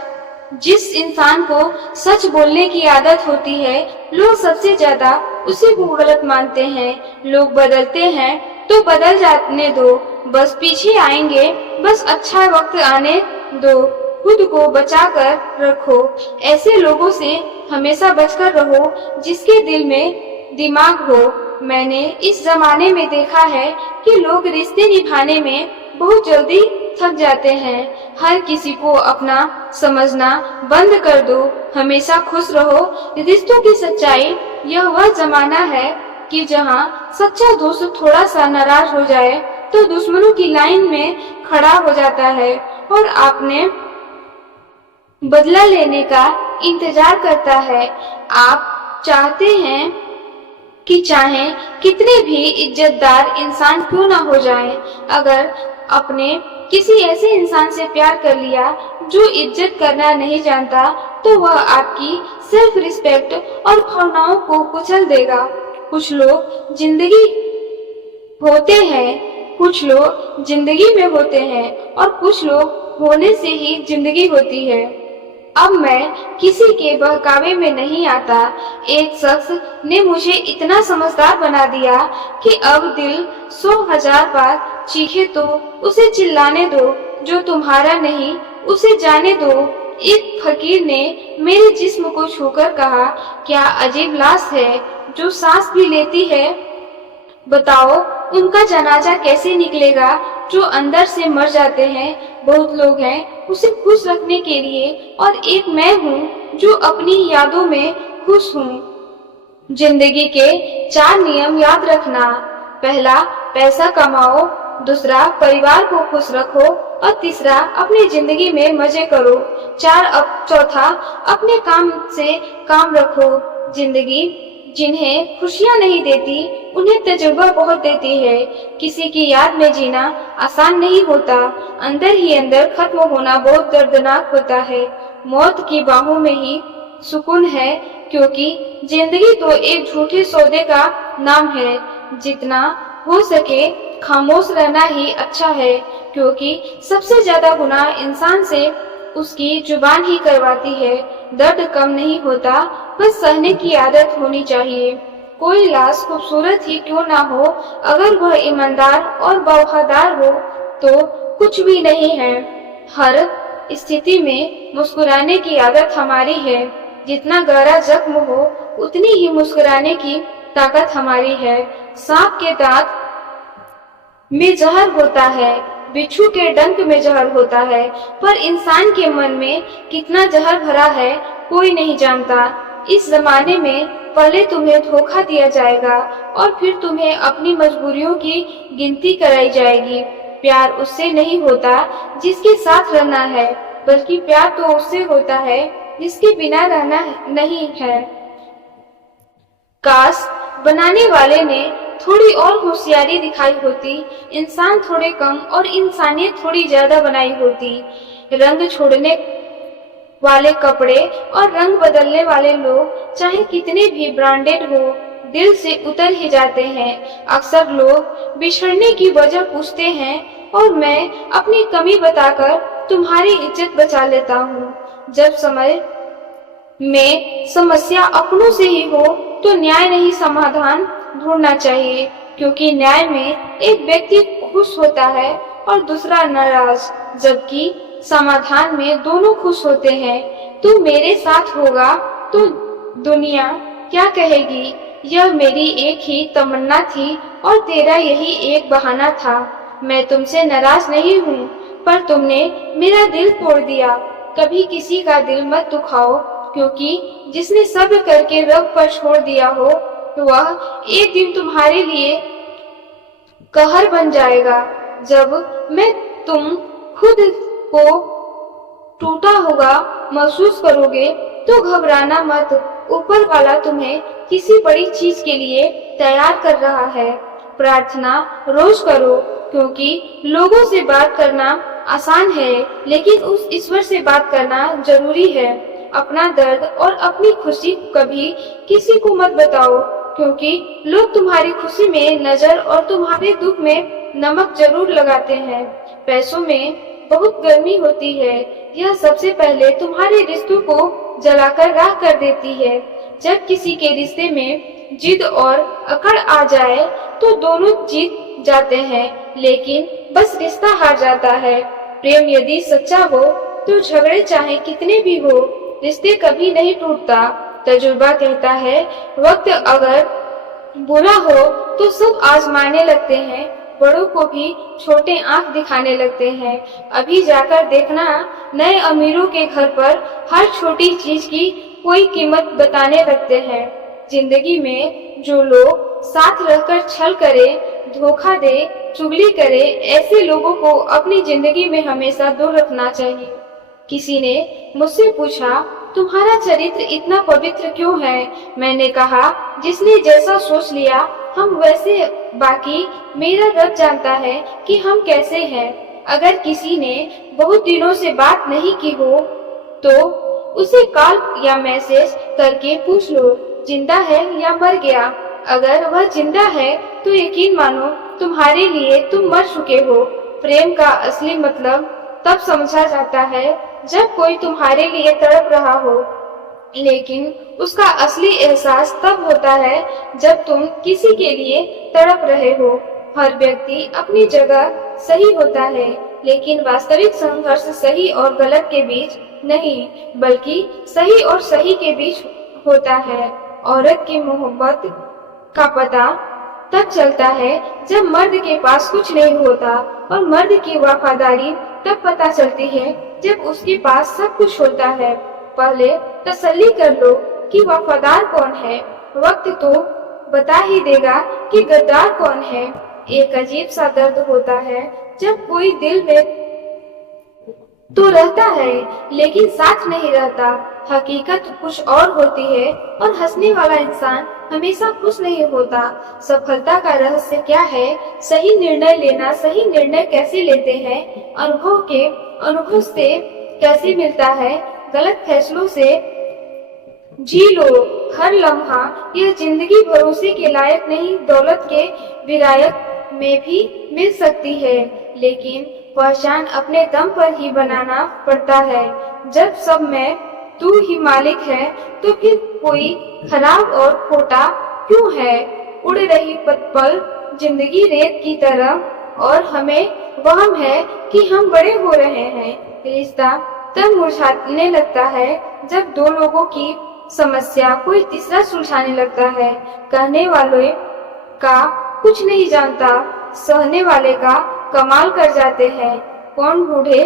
जिस इंसान को सच बोलने की आदत होती है लोग सबसे ज्यादा उसी को गलत मानते हैं। लोग बदलते हैं तो बदल जाने दो, बस पीछे आएंगे, बस अच्छा वक्त आने दो। खुद को बचा कर रखो। ऐसे लोगों से हमेशा बचकर रहो जिसके दिल में दिमाग हो। मैंने इस जमाने में देखा है कि लोग रिश्ते निभाने में बहुत जल्दी थक जाते हैं। हर किसी को अपना समझना बंद कर दो, हमेशा खुश रहो। रिश्तों की सच्चाई यह वह जमाना है कि जहां सच्चा दोस्त थोड़ा सा नाराज हो जाए तो दुश्मनों की लाइन में खड़ा हो जाता है और आपने बदला लेने का इंतजार करता है। आप चाहते हैं कि चाहे कितने भी इज्जतदार इंसान क्यों ना हो जाएं, अगर अपने किसी ऐसे इंसान से प्यार कर लिया जो इज्जत करना नहीं जानता तो वह आपकी सेल्फ रिस्पेक्ट और भावनाओं को कुचल देगा। कुछ लोग जिंदगी कुछ लोग जिंदगी में होते हैं और कुछ लोग होने से ही जिंदगी होती है। अब मैं किसी के बहकावे में नहीं आता। एक शख्स ने मुझे इतना समझदार बना दिया कि अब दिल 100,000 बार चीखे तो उसे चिल्लाने दो, जो तुम्हारा नहीं उसे जाने दो। एक फकीर ने मेरे जिस्म को छूकर कहा, क्या अजीब लाश है जो सांस भी लेती है। बताओ उनका जनाजा कैसे निकलेगा जो अंदर से मर जाते हैं। बहुत लोग हैं उसे खुश रखने के लिए और एक मैं हूँ जो अपनी यादों में खुश हूँ। जिंदगी के 4 नियम याद रखना। पहला, पैसा कमाओ। दूसरा, परिवार को खुश रखो। और तीसरा, अपनी जिंदगी में मजे करो। चौथा, अपने काम से काम रखो। जिंदगी जिन्हें खुशियां नहीं देती उन्हें तजुर्बा बहुत देती है। किसी की याद में जीना आसान नहीं होता, अंदर ही अंदर खत्म होना बहुत दर्दनाक होता है। मौत की बाहों में ही सुकून है, क्योंकि जिंदगी तो एक झूठे सौदे का नाम है। जितना हो सके खामोश रहना ही अच्छा है, क्योंकि सबसे ज्यादा गुनाह इंसान से उसकी जुबान ही करवाती है। दर्द कम नहीं होता, बस सहने की आदत होनी चाहिए। कोई लाश खूबसूरत ही क्यों ना हो, अगर वह ईमानदार और वफादार हो तो कुछ भी नहीं है। हर स्थिति में मुस्कुराने की आदत हमारी है। जितना गहरा जख्म हो उतनी ही मुस्कुराने की ताकत हमारी है। सांप के दांत में जहर होता है, बिच्छू के डंक में जहर होता है, पर इंसान के मन में कितना जहर भरा है कोई नहीं जानता। इस जमाने में पहले तुम्हें धोखा दिया जाएगा और फिर तुम्हें अपनी मजबूरियों की गिनती कराई जाएगी। प्यार उससे नहीं होता जिसके साथ रहना है, बल्कि प्यार तो उससे होता है जिसके बिना रहना नहीं है। काश बनाने वाले ने थोड़ी और होशियारी दिखाई होती, इंसान थोड़े कम और इंसानियत थोड़ी ज्यादा बनाई होती। रंग छोड़ने वाले कपड़े और रंग बदलने वाले लोग चाहे कितने भी ब्रांडेड हो, दिल से उतर ही जाते हैं। अक्सर लोग बिछड़ने की वजह पूछते हैं और मैं अपनी कमी बताकर तुम्हारी इज्जत बचा लेता हूँ। जब समय में समस्या अपनों से ही हो तो न्याय नहीं समाधान ढूंढना चाहिए, क्योंकि न्याय में एक व्यक्ति खुश होता है और दूसरा नाराज, जबकि समाधान में दोनों खुश होते हैं। तू मेरे साथ होगा तो दुनिया क्या कहेगी, यह मेरी एक ही तमन्ना थी और तेरा यही एक बहाना था। मैं तुमसे नाराज नहीं हूँ, पर तुमने मेरा दिल तोड़ दिया। कभी किसी का दिल मत दुखाओ, क्योंकि जिसने सब्र करके रब पर छोड़ दिया हो वह एक दिन तुम्हारे लिए कहर बन जाएगा। जब मैं तुम खुद को टूटा हुआ महसूस करोगे तो घबराना मत, ऊपर वाला तुम्हें किसी बड़ी चीज के लिए तैयार कर रहा है। प्रार्थना रोज करो, क्योंकि लोगों से बात करना आसान है, लेकिन उस ईश्वर से बात करना जरूरी है। अपना दर्द और अपनी खुशी कभी किसी को मत बताओ, क्योंकि लोग तुम्हारी खुशी में नजर और तुम्हारे दुख में नमक जरूर लगाते हैं। पैसों में बहुत गर्मी होती है, यह सबसे पहले तुम्हारे रिश्तों को जलाकर राख कर देती है। जब किसी के रिश्ते में जिद और अकड़ आ जाए तो दोनों जीत जाते हैं, लेकिन बस रिश्ता हार जाता है। प्रेम यदि सच्चा हो तो झगड़े चाहे कितने भी हो, रिश्ते कभी नहीं टूटता। तजुर्बा कहता है वक्त अगर बुरा हो तो सब आजमाने लगते हैं, बड़ों को भी छोटे आंख दिखाने लगते हैं। अभी जाकर देखना, नए अमीरों के घर पर हर छोटी चीज की कोई कीमत बताने लगते हैं। जिंदगी में जो लोग साथ रहकर छल करे, धोखा दे, चुगली करे, ऐसे लोगों को अपनी जिंदगी में हमेशा दूर रखना चाहिए। किसी ने मुझसे पूछा, तुम्हारा चरित्र इतना पवित्र क्यों है? मैंने कहा, जिसने जैसा सोच लिया हम वैसे, बाकी मेरा रब जानता है कि हम कैसे हैं। अगर किसी ने बहुत दिनों से बात नहीं की हो तो उसे कॉल या मैसेज करके पूछ लो, जिंदा है या मर गया। अगर वह जिंदा है तो यकीन मानो तुम्हारे लिए तुम मर चुके हो। प्रेम का असली मतलब तब समझा जाता है जब कोई तुम्हारे लिए तड़प रहा हो, लेकिन उसका असली एहसास तब होता है जब तुम किसी के लिए तड़प रहे हो। हर व्यक्ति अपनी जगह सही होता है, लेकिन वास्तविक संघर्ष सही और गलत के बीच नहीं, बल्कि सही और सही के बीच होता है। औरत की मोहब्बत का पता तब चलता है जब मर्द के पास कुछ नहीं होता, और मर्द की वफादारी तब पता चलती है जब उसके पास सब कुछ होता है। पहले तसल्ली कर लो कि वफादार कौन है, वक्त तो बता ही देगा कि गद्दार कौन है। एक अजीब सा दर्द होता है जब कोई दिल में तो रहता है लेकिन साथ नहीं रहता। हकीकत कुछ और होती है, और हंसने वाला इंसान हमेशा खुश नहीं होता। सफलता का रहस्य क्या है? सही निर्णय लेना। सही निर्णय कैसे लेते हैं? अनुभव से कैसे मिलता है? गलत फैसलों से जी लो हर लम्हा। यह जिंदगी भरोसे के लायक नहीं, दौलत के विरायत में भी मिल सकती है, लेकिन पहचान अपने दम पर ही बनाना पड़ता है। जब सब में तू ही मालिक है तो फिर कोई खराब और खोटा क्यों है? उड़ रही पल जिंदगी रेत की तरह, और हमें वहम है कि हम बड़े हो रहे हैं। रिश्ता तब मुरझाने लगता है जब दो लोगों की समस्या कोई तीसरा सुलझाने लगता है। कहने वाले का कुछ नहीं जानता, सहने वाले का कमाल कर जाते हैं। कौन ढूंढे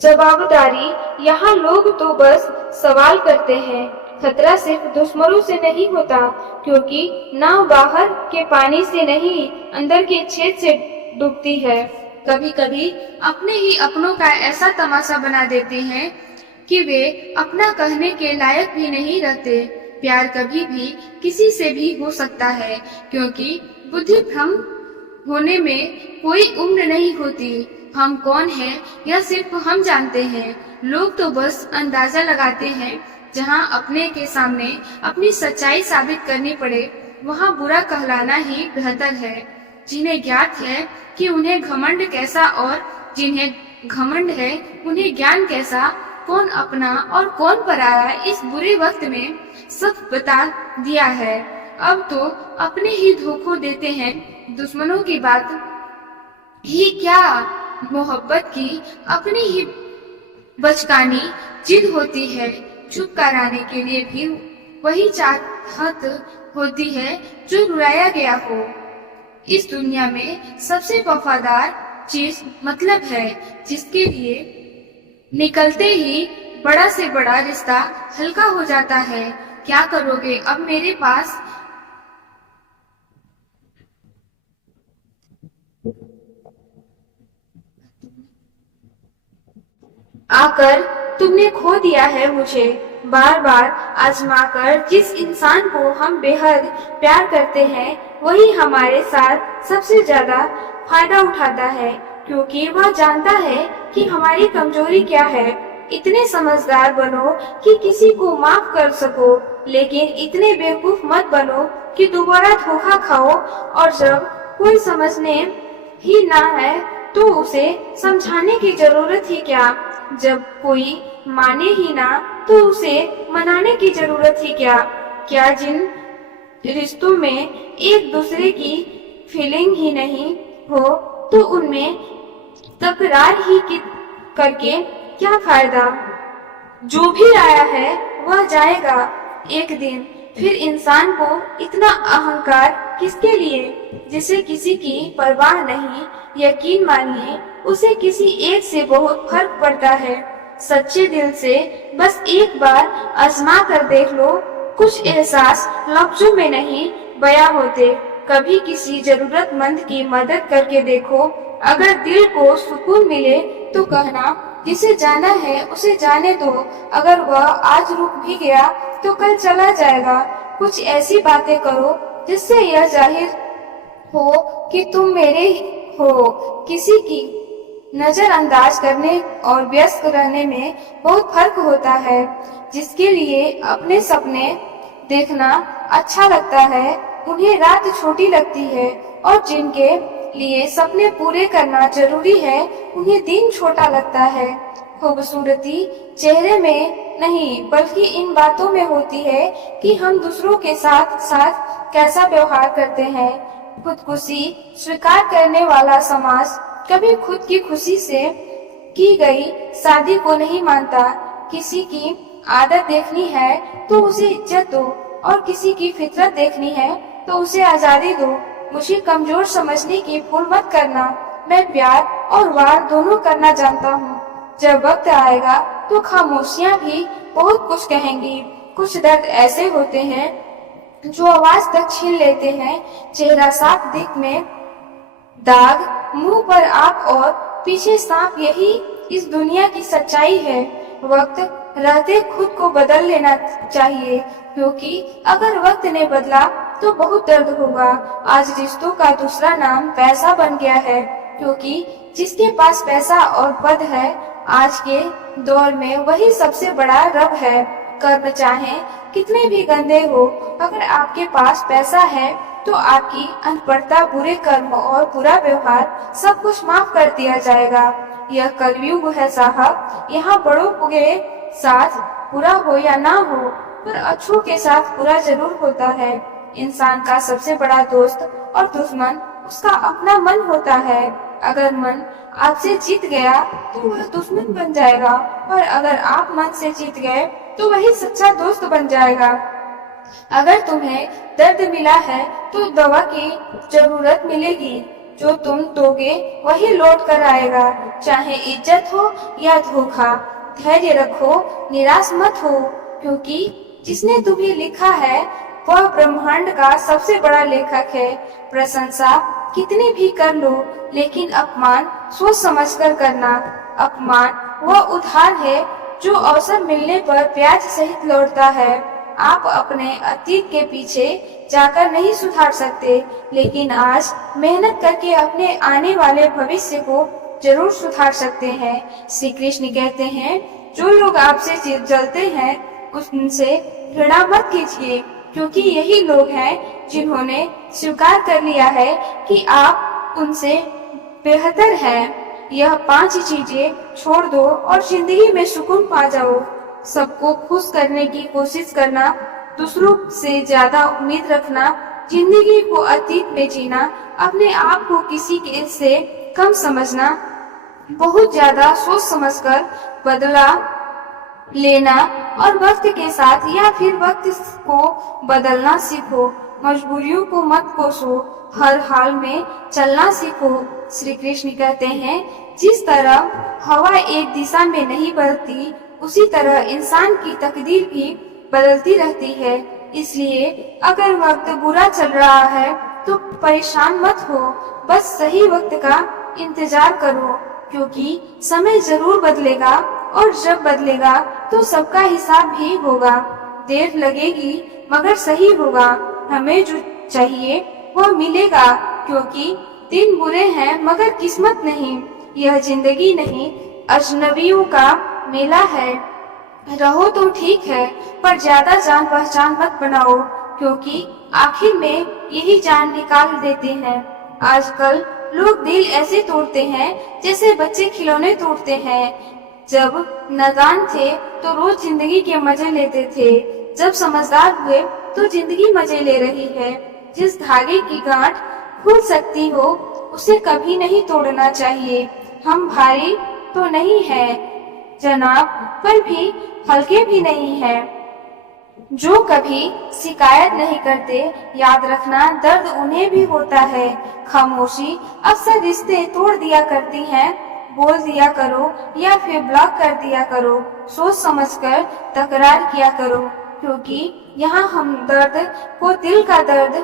जवाबदारी? यहाँ लोग तो बस सवाल करते हैं। खतरा सिर्फ दुश्मनों से नहीं होता, क्योंकि नाव बाहर के पानी से नहीं, अंदर के छेद से डूबती है। कभी कभी अपने ही अपनों का ऐसा तमाशा बना देते हैं कि वे अपना कहने के लायक भी नहीं रहते। प्यार कभी भी किसी से भी हो सकता है, क्योंकि बुद्धि भ्रम होने में कोई उम्र नहीं होती। हम कौन हैं यह सिर्फ हम जानते हैं। लोग तो बस अंदाजा लगाते हैं। जहां अपने के सामने अपनी सच्चाई साबित करनी पड़े, वहां बुरा कहलाना ही बेहतर है। जिन्हें ज्ञात है कि उन्हें घमंड कैसा, और जिन्हें घमंड है उन्हें ज्ञान कैसा, कौन अपना और कौन पराया, इस बुरे वक्त में सब बता दिया है। अब तो अपने ही धोखा देते हैं। दुश्मनों की बात ही क्या, मोहब्बत की अपनी ही बचकानी जिद होती है। चुप कराने के लिए भी वही चाहत होती है जो रुलाया गया हो। इस दुनिया में सबसे वफादार चीज मतलब है, जिसके लिए निकलते ही बड़ा से बड़ा रिश्ता हल्का हो जाता है। क्या करोगे अब मेरे पास आकर तुमने खो दिया है मुझे। बार बार आजमाकर जिस इंसान को हम बेहद प्यार करते हैं, वही हमारे साथ सबसे ज्यादा फायदा उठाता है, क्योंकि वह जानता है कि हमारी कमजोरी क्या है। इतने समझदार बनो कि किसी को माफ कर सको, लेकिन इतने बेवकूफ मत बनो कि दोबारा धोखा खाओ। और जब कोई समझने ही ना है तो उसे समझाने की जरूरत ही क्या? जब कोई माने ही ना तो उसे मनाने की जरूरत ही क्या? क्या जिन रिश्तों में एक दूसरे की फीलिंग ही नहीं हो तो उनमें तकरार ही करके क्या फायदा? जो भी आया है वह जाएगा एक दिन, फिर इंसान को इतना अहंकार किसके लिए, जिसे किसी की परवाह नहीं। यकीन मानिए उसे किसी एक से बहुत फर्क पड़ता है। सच्चे दिल से बस एक बार आजमा कर देख लो। कुछ एहसास लफ्जों में नहीं बयां होते। कभी किसी जरूरतमंद की मदद करके देखो। अगर दिल को सुकून मिले तो कहना, जिसे जाना है उसे जाने दो। अगर वह आज रुक भी गया तो कल चला जाएगा। कुछ ऐसी बातें करो जिससे यह जाहिर हो कि तुम मेरे हो। किसी की नजरअंदाज करने और व्यस्त रहने में बहुत फर्क होता है। जिसके लिए अपने सपने देखना अच्छा लगता है उन्हें रात छोटी लगती है, और जिनके लिए सपने पूरे करना जरूरी है उन्हें दिन छोटा लगता है। खूबसूरती चेहरे में नहीं बल्कि इन बातों में होती है कि हम दूसरों के साथ साथ कैसा व्यवहार करते हैं। खुदकुशी स्वीकार करने वाला समाज कभी खुद की खुशी से की गई शादी को नहीं मानता। किसी की आदत देखनी है तो उसे इज्जत दो, और किसी की फितरत देखनी है तो उसे आजादी दो। मुझे कमजोर समझने की भूल मत करना। मैं प्यार और वार दोनों करना जानता हूँ। जब वक्त आएगा तो खामोशियाँ भी बहुत कुछ कहेंगी। कुछ दर्द ऐसे होते हैं जो आवाज तक छीन लेते हैं। चेहरा साफ दिख में दाग, मुंह पर आग और पीछे सांप, यही इस दुनिया की सच्चाई है। वक्त रहते खुद को बदल लेना चाहिए, क्योंकि अगर वक्त ने बदला तो बहुत दर्द होगा। आज रिश्तों का दूसरा नाम पैसा बन गया है, क्योंकि जिसके पास पैसा और पद है आज के दौर में वही सबसे बड़ा रब है। कर्म चाहे कितने भी गंदे हो, अगर आपके पास पैसा है तो आपकी अनपढ़ता, बुरे कर्म और बुरा व्यवहार सब कुछ माफ कर दिया जाएगा। यह कलयुग है साहब। यहाँ बड़ों के साथ बुरा हो या ना हो, पर अच्छों के साथ बुरा जरूर होता है। इंसान का सबसे बड़ा दोस्त और दुश्मन उसका अपना मन होता है। अगर मन आपसे जीत गया तो वह दुश्मन बन जाएगा, और अगर आप मन से जीत गए तो वही सच्चा दोस्त बन जाएगा। अगर तुम्हें दर्द मिला है तो दवा की जरूरत मिलेगी। जो तुम दोगे वही लौट कर आएगा, चाहे इज्जत हो या धोखा। धैर्य रखो, निराश मत हो, क्योंकि जिसने तुम्हें लिखा है वह ब्रह्मांड का सबसे बड़ा लेखक है। प्रशंसा कितनी भी कर लो, लेकिन अपमान सोच समझकर करना। अपमान वह उधार है जो अवसर मिलने पर ब्याज सहित लौटता है। आप अपने अतीत के पीछे जाकर नहीं सुधार सकते, लेकिन आज मेहनत करके अपने आने वाले भविष्य को जरूर सुधार सकते हैं। श्री कृष्ण कहते हैं, जो लोग आपसे जलते हैं उनसे घृणा मत कीजिए, क्योंकि यही लोग हैं जिन्होंने स्वीकार कर लिया है कि आप उनसे बेहतर हैं। यह 5 चीजें छोड़ दो और जिंदगी में सुकून पा जाओ। सबको खुश करने की कोशिश करना, दूसरों से ज्यादा उम्मीद रखना, जिंदगी को अतीत में जीना, अपने आप को किसी के से कम समझना, बहुत ज्यादा सोच समझकर बदला लेना, और वक्त के साथ या फिर वक्त को बदलना सीखो। मजबूरियों को मत कोसो, हर हाल में चलना सीखो। श्री कृष्ण कहते हैं, जिस तरह हवा एक दिशा में नहीं बदलती, उसी तरह इंसान की तकदीर भी बदलती रहती है। इसलिए अगर वक्त बुरा चल रहा है तो परेशान मत हो, बस सही वक्त का इंतजार करो, क्योंकि समय जरूर बदलेगा, और जब बदलेगा तो सबका हिसाब भी होगा। देर लगेगी मगर सही होगा। हमें जो चाहिए वह मिलेगा, क्योंकि दिन बुरे हैं मगर किस्मत नहीं। यह जिंदगी नहीं, अजनबियों का मेला है। रहो तो ठीक है, पर ज्यादा जान पहचान मत बनाओ, क्योंकि आखिर में यही जान निकाल देते हैं। आजकल लोग दिल ऐसे तोड़ते हैं जैसे बच्चे खिलौने तोड़ते हैं। जब नादान थे तो रोज जिंदगी के मजे लेते थे, जब समझदार हुए तो जिंदगी मजे ले रही है। जिस धागे की गांठ खुल सकती हो उसे कभी नहीं तोड़ना चाहिए। हम भारी तो नहीं है जनाब, पर भी हल्के भी नहीं है। जो कभी शिकायत नहीं करते, याद रखना दर्द उन्हें भी होता है। खामोशी अक्सर रिश्ते तोड़ दिया करती है। बोल दिया करो या फिर ब्लॉक कर दिया करो। सोच समझकर तकरार किया करो, क्योंकि यहाँ हम दर्द को दिल का दर्द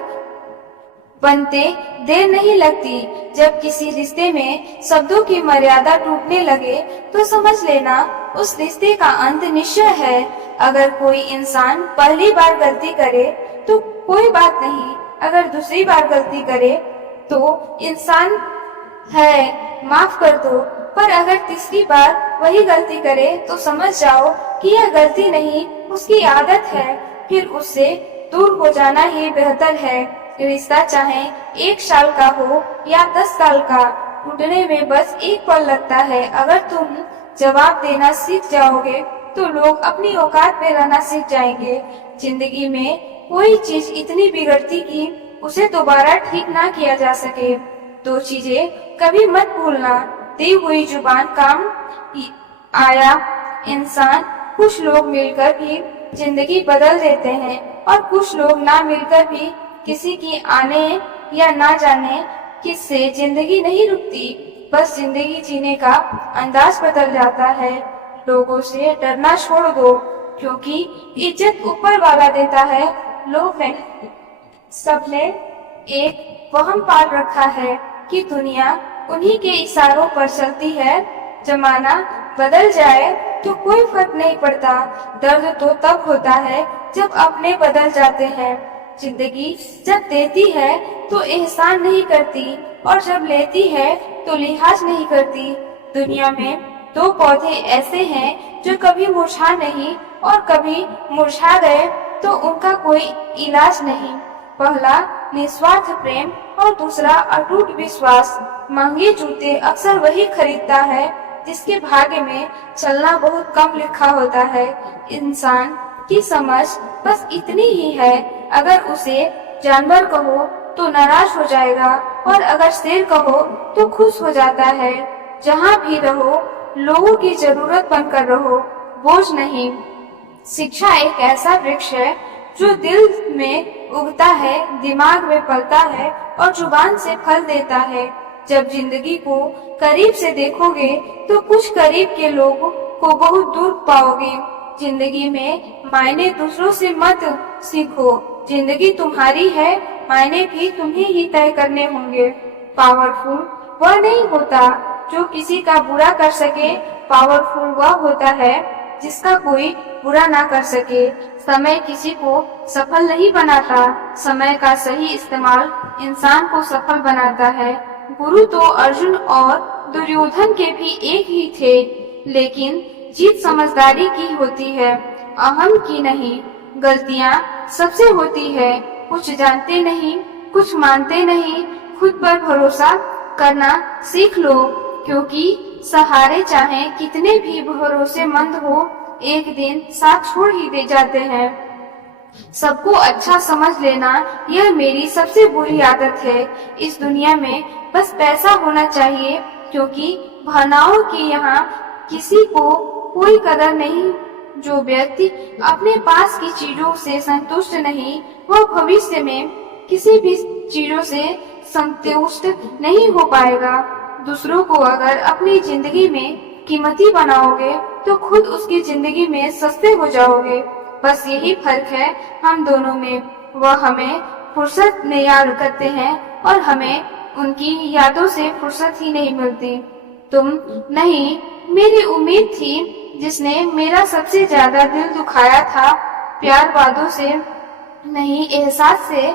बनते देर नहीं लगती। जब किसी रिश्ते में शब्दों की मर्यादा टूटने लगे तो समझ लेना उस रिश्ते का अंत निश्चय है। अगर कोई इंसान पहली बार गलती करे तो कोई बात नहीं, अगर दूसरी बार गलती करे तो इंसान है, माफ कर दो। पर अगर तीसरी बार वही गलती करे तो समझ जाओ कि यह गलती नहीं, उसकी आदत है। फिर उससे दूर हो जाना ही बेहतर है। रिश्ता चाहे 1 साल का हो या 10 साल का, टूटने में बस एक पल लगता है। अगर तुम जवाब देना सीख जाओगे तो लोग अपनी औकात में रहना सीख जाएंगे। जिंदगी में कोई चीज इतनी बिगड़ती कि उसे दोबारा ठीक ना किया जा सके। 2 चीजें कभी मत भूलना, दी हुई जुबान काम आया इंसान। कुछ लोग मिलकर भी जिंदगी बदल देते हैं और कुछ लोग ना मिलकर भी किसी की आने या ना जाने किससे जिंदगी नहीं रुकती। बस जिंदगी जीने का अंदाज बदल जाता है। लोगों से डरना छोड़ दो, क्योंकि इज्जत ऊपर वाला देता है, लोग नहीं। सबने एक वहम पाल रखा है कि दुनिया उन्हीं के इशारों पर चलती है। जमाना बदल जाए तो कोई फर्क नहीं पड़ता। दर्द तो तब होता है जब अपने बदल जाते हैं। जिंदगी जब देती है तो एहसान नहीं करती, और जब लेती है तो लिहाज नहीं करती। दुनिया में 2 पौधे ऐसे हैं जो कभी मुरझा नहीं और कभी मुरझा गए तो उनका कोई इलाज नहीं। पहला निस्वार्थ प्रेम और दूसरा अटूट विश्वास। महंगे जूते अक्सर वही खरीदता है जिसके भाग्य में चलना बहुत कम लिखा होता है। इंसान की समझ बस इतनी ही है, अगर उसे जानवर कहो तो नाराज हो जाएगा और अगर शेर कहो तो खुश हो जाता है। जहाँ भी रहो लोगों की जरूरत बनकर रहो, बोझ नहीं। शिक्षा एक ऐसा वृक्ष है जो दिल में उगता है, दिमाग में पलता है और जुबान से फल देता है। जब जिंदगी को करीब से देखोगे तो कुछ करीब के लोगों को बहुत दूर पाओगे। जिंदगी में मायने दूसरों से मत सीखो, जिंदगी तुम्हारी है, मायने भी तुम्हें ही तय करने होंगे। पावरफुल वह नहीं होता जो किसी का बुरा कर सके, पावरफुल वह होता है जिसका कोई बुरा ना कर सके। समय किसी को सफल नहीं बनाता, समय का सही इस्तेमाल इंसान को सफल बनाता है। गुरु तो अर्जुन और दुर्योधन के भी एक ही थे, लेकिन जीत समझदारी की होती है, अहम की नहीं। गलतियाँ सबसे होती है, कुछ जानते नहीं, कुछ मानते नहीं। खुद पर भरोसा करना सीख लो, क्योंकि सहारे चाहे कितने भी भरोसेमंद हो, एक दिन साथ छोड़ ही दे जाते हैं। सबको अच्छा समझ लेना यह मेरी सबसे बुरी आदत है। इस दुनिया में बस पैसा होना चाहिए, क्योंकि भावनाओं की यहाँ किसी को कोई कदर नहीं। जो व्यक्ति अपने पास की चीजों से संतुष्ट नहीं, वह भविष्य में किसी भी चीजों से संतुष्ट नहीं हो पाएगा। दूसरों को अगर अपनी जिंदगी में कीमती बनाओगे तो खुद उसकी जिंदगी में सस्ते हो जाओगे। बस यही फर्क है हम दोनों में। वह हमें फुर्सत में याद करते हैं और हमें उनकी यादों से फुर्सत ही नहीं मिलती। तुम नहीं, मेरी उम्मीद थी जिसने मेरा सबसे ज्यादा दिल दुखाया था। प्यार वादों से नहीं, एहसास से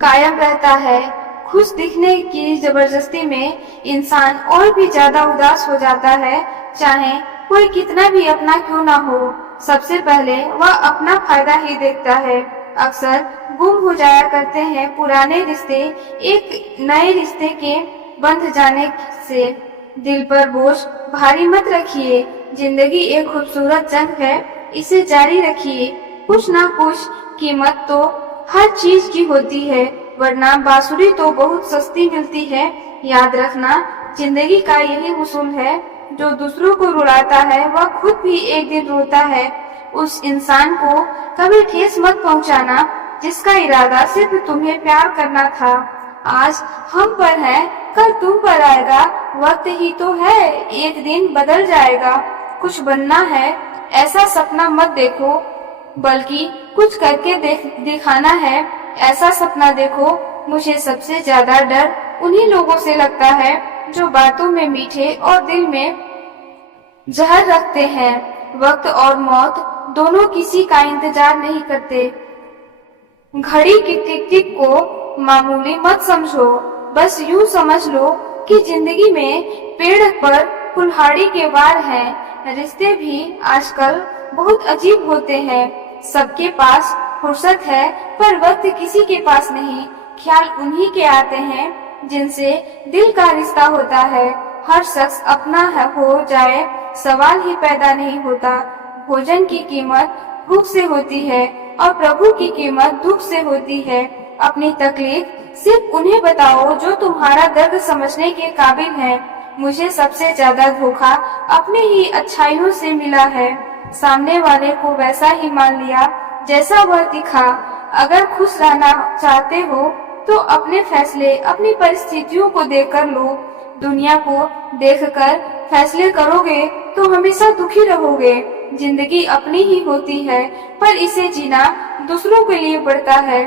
कायम रहता है। खुश दिखने की जबरदस्ती में इंसान और भी ज्यादा उदास हो जाता है, चाहे कोई कितना भी अपना क्यों ना हो। सबसे पहले वह अपना फायदा ही देखता है। अक्सर गुम हो जाया करते हैं पुराने रिश्ते एक नए रिश्ते के बंध जाने से। दिल पर बोझ भारी मत रखिए, जिंदगी एक खूबसूरत जंग है, इसे जारी रखिए। कुछ ना कुछ कीमत तो हर चीज की होती है, वरना बांसुरी तो बहुत सस्ती मिलती है। याद रखना, जिंदगी का यही उसूल है, जो दूसरों को रुलाता है वह खुद भी एक दिन रोता है। उस इंसान को कभी ठेस मत पहुंचाना जिसका इरादा सिर्फ तुम्हें प्यार करना था। आज हम पर है, कल तुम पर आएगा। वक्त ही तो है, एक दिन बदल जाएगा। कुछ बनना है ऐसा सपना मत देखो, बल्कि कुछ करके दिखाना है ऐसा सपना देखो। मुझे सबसे ज्यादा डर उन्हीं लोगों से लगता है जो बातों में मीठे और दिल में जहर रखते हैं। वक्त और मौत दोनों किसी का इंतजार नहीं करते। घड़ी की टिक टिक को मामूली मत समझो, बस यूं समझ लो कि जिंदगी में पेड़ पर कुल्हाड़ी के वार हैं। रिश्ते भी आजकल बहुत अजीब होते हैं। सबके पास फुर्सत है पर वक्त किसी के पास नहीं। ख्याल उन्हीं के आते हैं जिनसे दिल का रिश्ता होता है। हर शख्स अपना हो जाए सवाल ही पैदा नहीं होता। भोजन की कीमत भूख से होती है और प्रभु की कीमत दुख से होती है। अपनी तकलीफ सिर्फ उन्हें बताओ जो तुम्हारा दर्द समझने के काबिल है। मुझे सबसे ज्यादा धोखा अपने ही अच्छाइयों से मिला है। सामने वाले को वैसा ही मान लिया जैसा वह दिखा। अगर खुश रहना चाहते हो तो अपने फैसले अपनी परिस्थितियों को देखकर लो। दुनिया को देखकर फैसले करोगे तो हमेशा दुखी रहोगे। जिंदगी अपनी ही होती है पर इसे जीना दूसरों के लिए पड़ता है।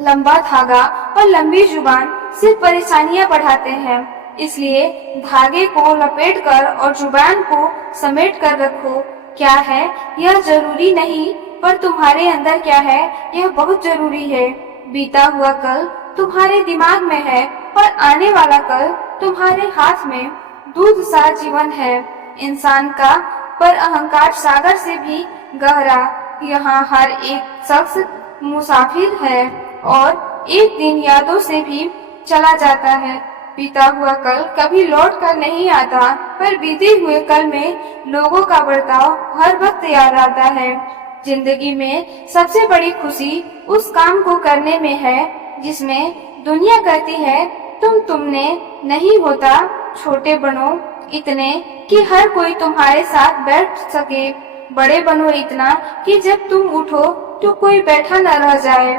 लंबा धागा और लंबी जुबान सिर्फ परेशानियां बढ़ाते हैं। इसलिए धागे को लपेटकर और जुबान को समेट कर रखो। क्या है यह जरूरी नहीं, पर तुम्हारे अंदर क्या है यह बहुत जरूरी है। बीता हुआ कल तुम्हारे दिमाग में है और आने वाला कल तुम्हारे हाथ में। दूध सा जीवन है इंसान का, पर अहंकार सागर से भी गहरा। यहाँ हर एक शख्स मुसाफिर है और एक दिन यादों से भी चला जाता है। बीता हुआ कल कभी लौट कर नहीं आता, पर बीते हुए कल में लोगों का बर्ताव हर वक्त याद आता है। जिंदगी में सबसे बड़ी खुशी उस काम को करने में है जिसमें दुनिया कहती है तुमने नहीं होता। छोटे बनो इतने कि हर कोई तुम्हारे साथ बैठ सके। बड़े बनो इतना कि जब तुम उठो तो कोई बैठा न रह जाए।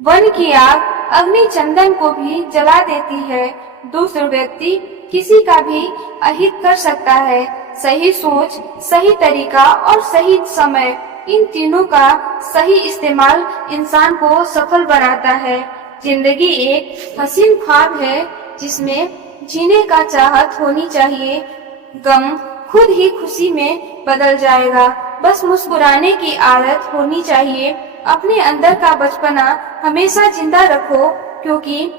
वन की आग अग्नि चंदन को भी जला देती है। दूसरा व्यक्ति किसी का भी अहित कर सकता है। सही सोच, सही तरीका और सही समय, इन तीनों का सही इस्तेमाल इंसान को सफल बनाता है। जिंदगी एक हसीन ख्वाब है जिसमें जीने का चाहत होनी चाहिए। गम खुद ही खुशी में बदल जाएगा। बस मुस्कुराने की आदत होनी चाहिए। अपने अंदर का बचपना हमेशा जिंदा रखो, क्योंकि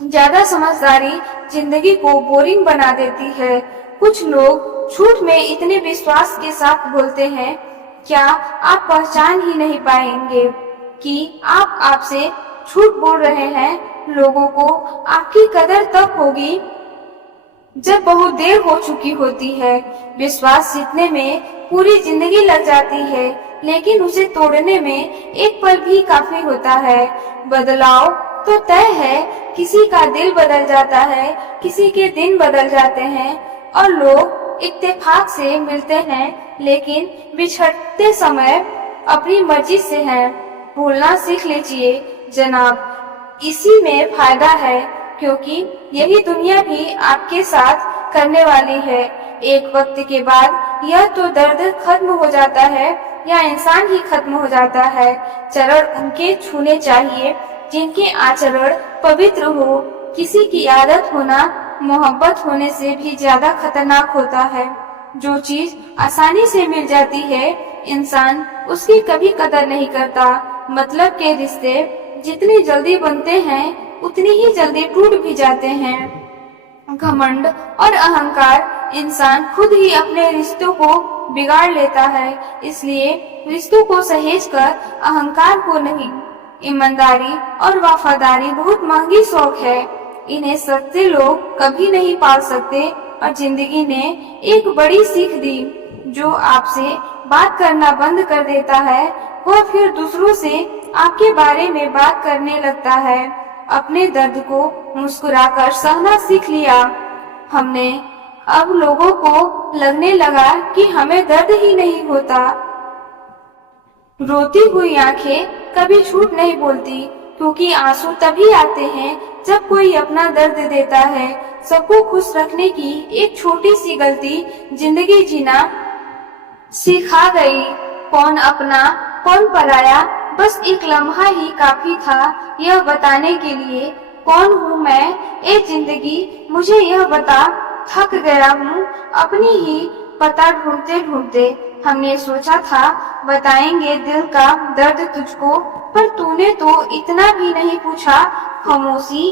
ज्यादा समझदारी जिंदगी को बोरिंग बना देती है। कुछ लोग झूठ में इतने विश्वास के साथ बोलते हैं, क्या आप पहचान ही नहीं पाएंगे कि आप आपसे झूठ बोल रहे हैं। लोगों को आपकी कदर तब होगी जब बहुत देर हो चुकी होती है। विश्वास जीतने में पूरी जिंदगी लग जाती है, लेकिन उसे तोड़ने में एक पल भी काफी होता है। बदलाव तो तय है, किसी का दिल बदल जाता है, किसी के दिन बदल जाते हैं और लोग इत्तेफाक से मिलते हैं, लेकिन बिछड़ते समय अपनी मर्जी से हैं। भूलना सीख लीजिए जनाब, इसी में फायदा है, क्योंकि यही दुनिया भी आपके साथ करने वाली है। एक वक्त के बाद यह तो दर्द खत्म हो जाता है या इंसान ही खत्म हो जाता है। चरण उनके छूने चाहिए जिनके आचरण पवित्र हो। किसी की आदत होना मोहब्बत होने से भी ज्यादा खतरनाक होता है। जो चीज आसानी से मिल जाती है, इंसान उसकी कभी कदर नहीं करता। मतलब के रिश्ते जितनी जल्दी बनते हैं उतनी ही जल्दी टूट भी जाते हैं। घमंड और अहंकार इंसान खुद ही अपने रिश्तों को बिगाड़ लेता है। इसलिए रिश्तों को सहेज कर, अहंकार को नहीं। ईमानदारी और वफादारी बहुत महंगी शौक है, इन्हें सच्चे लोग कभी नहीं पाल सकते। और जिंदगी ने एक बड़ी सीख दी, जो आपसे बात करना बंद कर देता है वह फिर दूसरों से आपके बारे में बात करने लगता है। अपने दर्द को मुस्कुराकर सहना सीख लिया हमने। अब लोगों को लगने लगा कि हमें दर्द ही नहीं होता। रोती हुई आंखें कभी झूठ नहीं बोलती, क्योंकि आंसू तभी आते हैं जब कोई अपना दर्द देता है। सबको खुश रखने की एक छोटी सी गलती जिंदगी जीना सिखा गई। कौन अपना कौन पराया, बस एक लम्हा ही काफी था यह बताने के लिए कौन हूँ मैं। ए जिंदगी मुझे यह बता, थक गया हूँ अपनी ही पता ढूंढते ढूंढते। हमने सोचा था बताएंगे दिल का दर्द तुझको, पर तूने तो इतना भी नहीं पूछा। खामोशी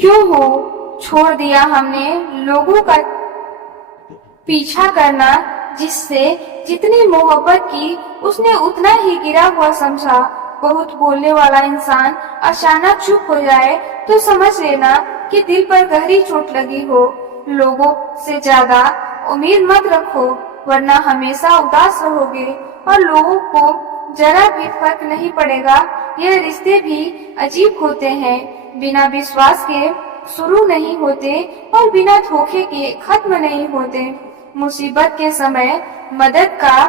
क्यों हो छोड़ दिया हमने लोगों का पीछा करना, जिससे जितनी मोहब्बत की उसने उतना ही गिरा हुआ समझा। बहुत बोलने वाला इंसान अचानक चुप हो जाए तो समझ लेना कि दिल पर गहरी चोट लगी हो। लोगों से ज्यादा उम्मीद मत रखो, वरना हमेशा उदास रहोगे और लोगों को जरा भी फर्क नहीं पड़ेगा। यह रिश्ते भी अजीब होते हैं, बिना विश्वास के शुरू नहीं होते और बिना धोखे के खत्म नहीं होते। मुसीबत के समय मदद का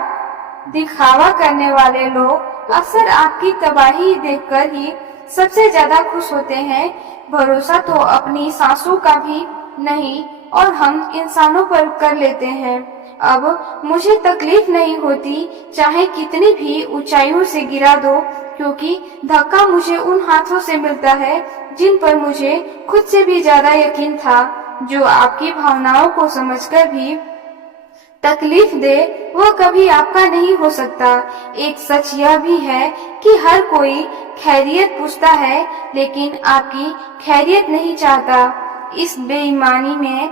दिखावा करने वाले लोग अक्सर आपकी तबाही देखकर ही सबसे ज्यादा खुश होते हैं। भरोसा तो अपनी सांसों का भी नहीं और हम इंसानों पर कर लेते हैं। अब मुझे तकलीफ नहीं होती, चाहे कितनी भी ऊंचाइयों से गिरा दो, क्योंकि धक्का मुझे उन हाथों से मिलता है जिन पर मुझे खुद से भी ज्यादा यकीन था। जो आपकी भावनाओं को समझकर भी तकलीफ दे, वह कभी आपका नहीं हो सकता। एक सच यह भी है कि हर कोई खैरियत पूछता है, लेकिन आपकी खैरियत नहीं चाहता। इस बेईमानी में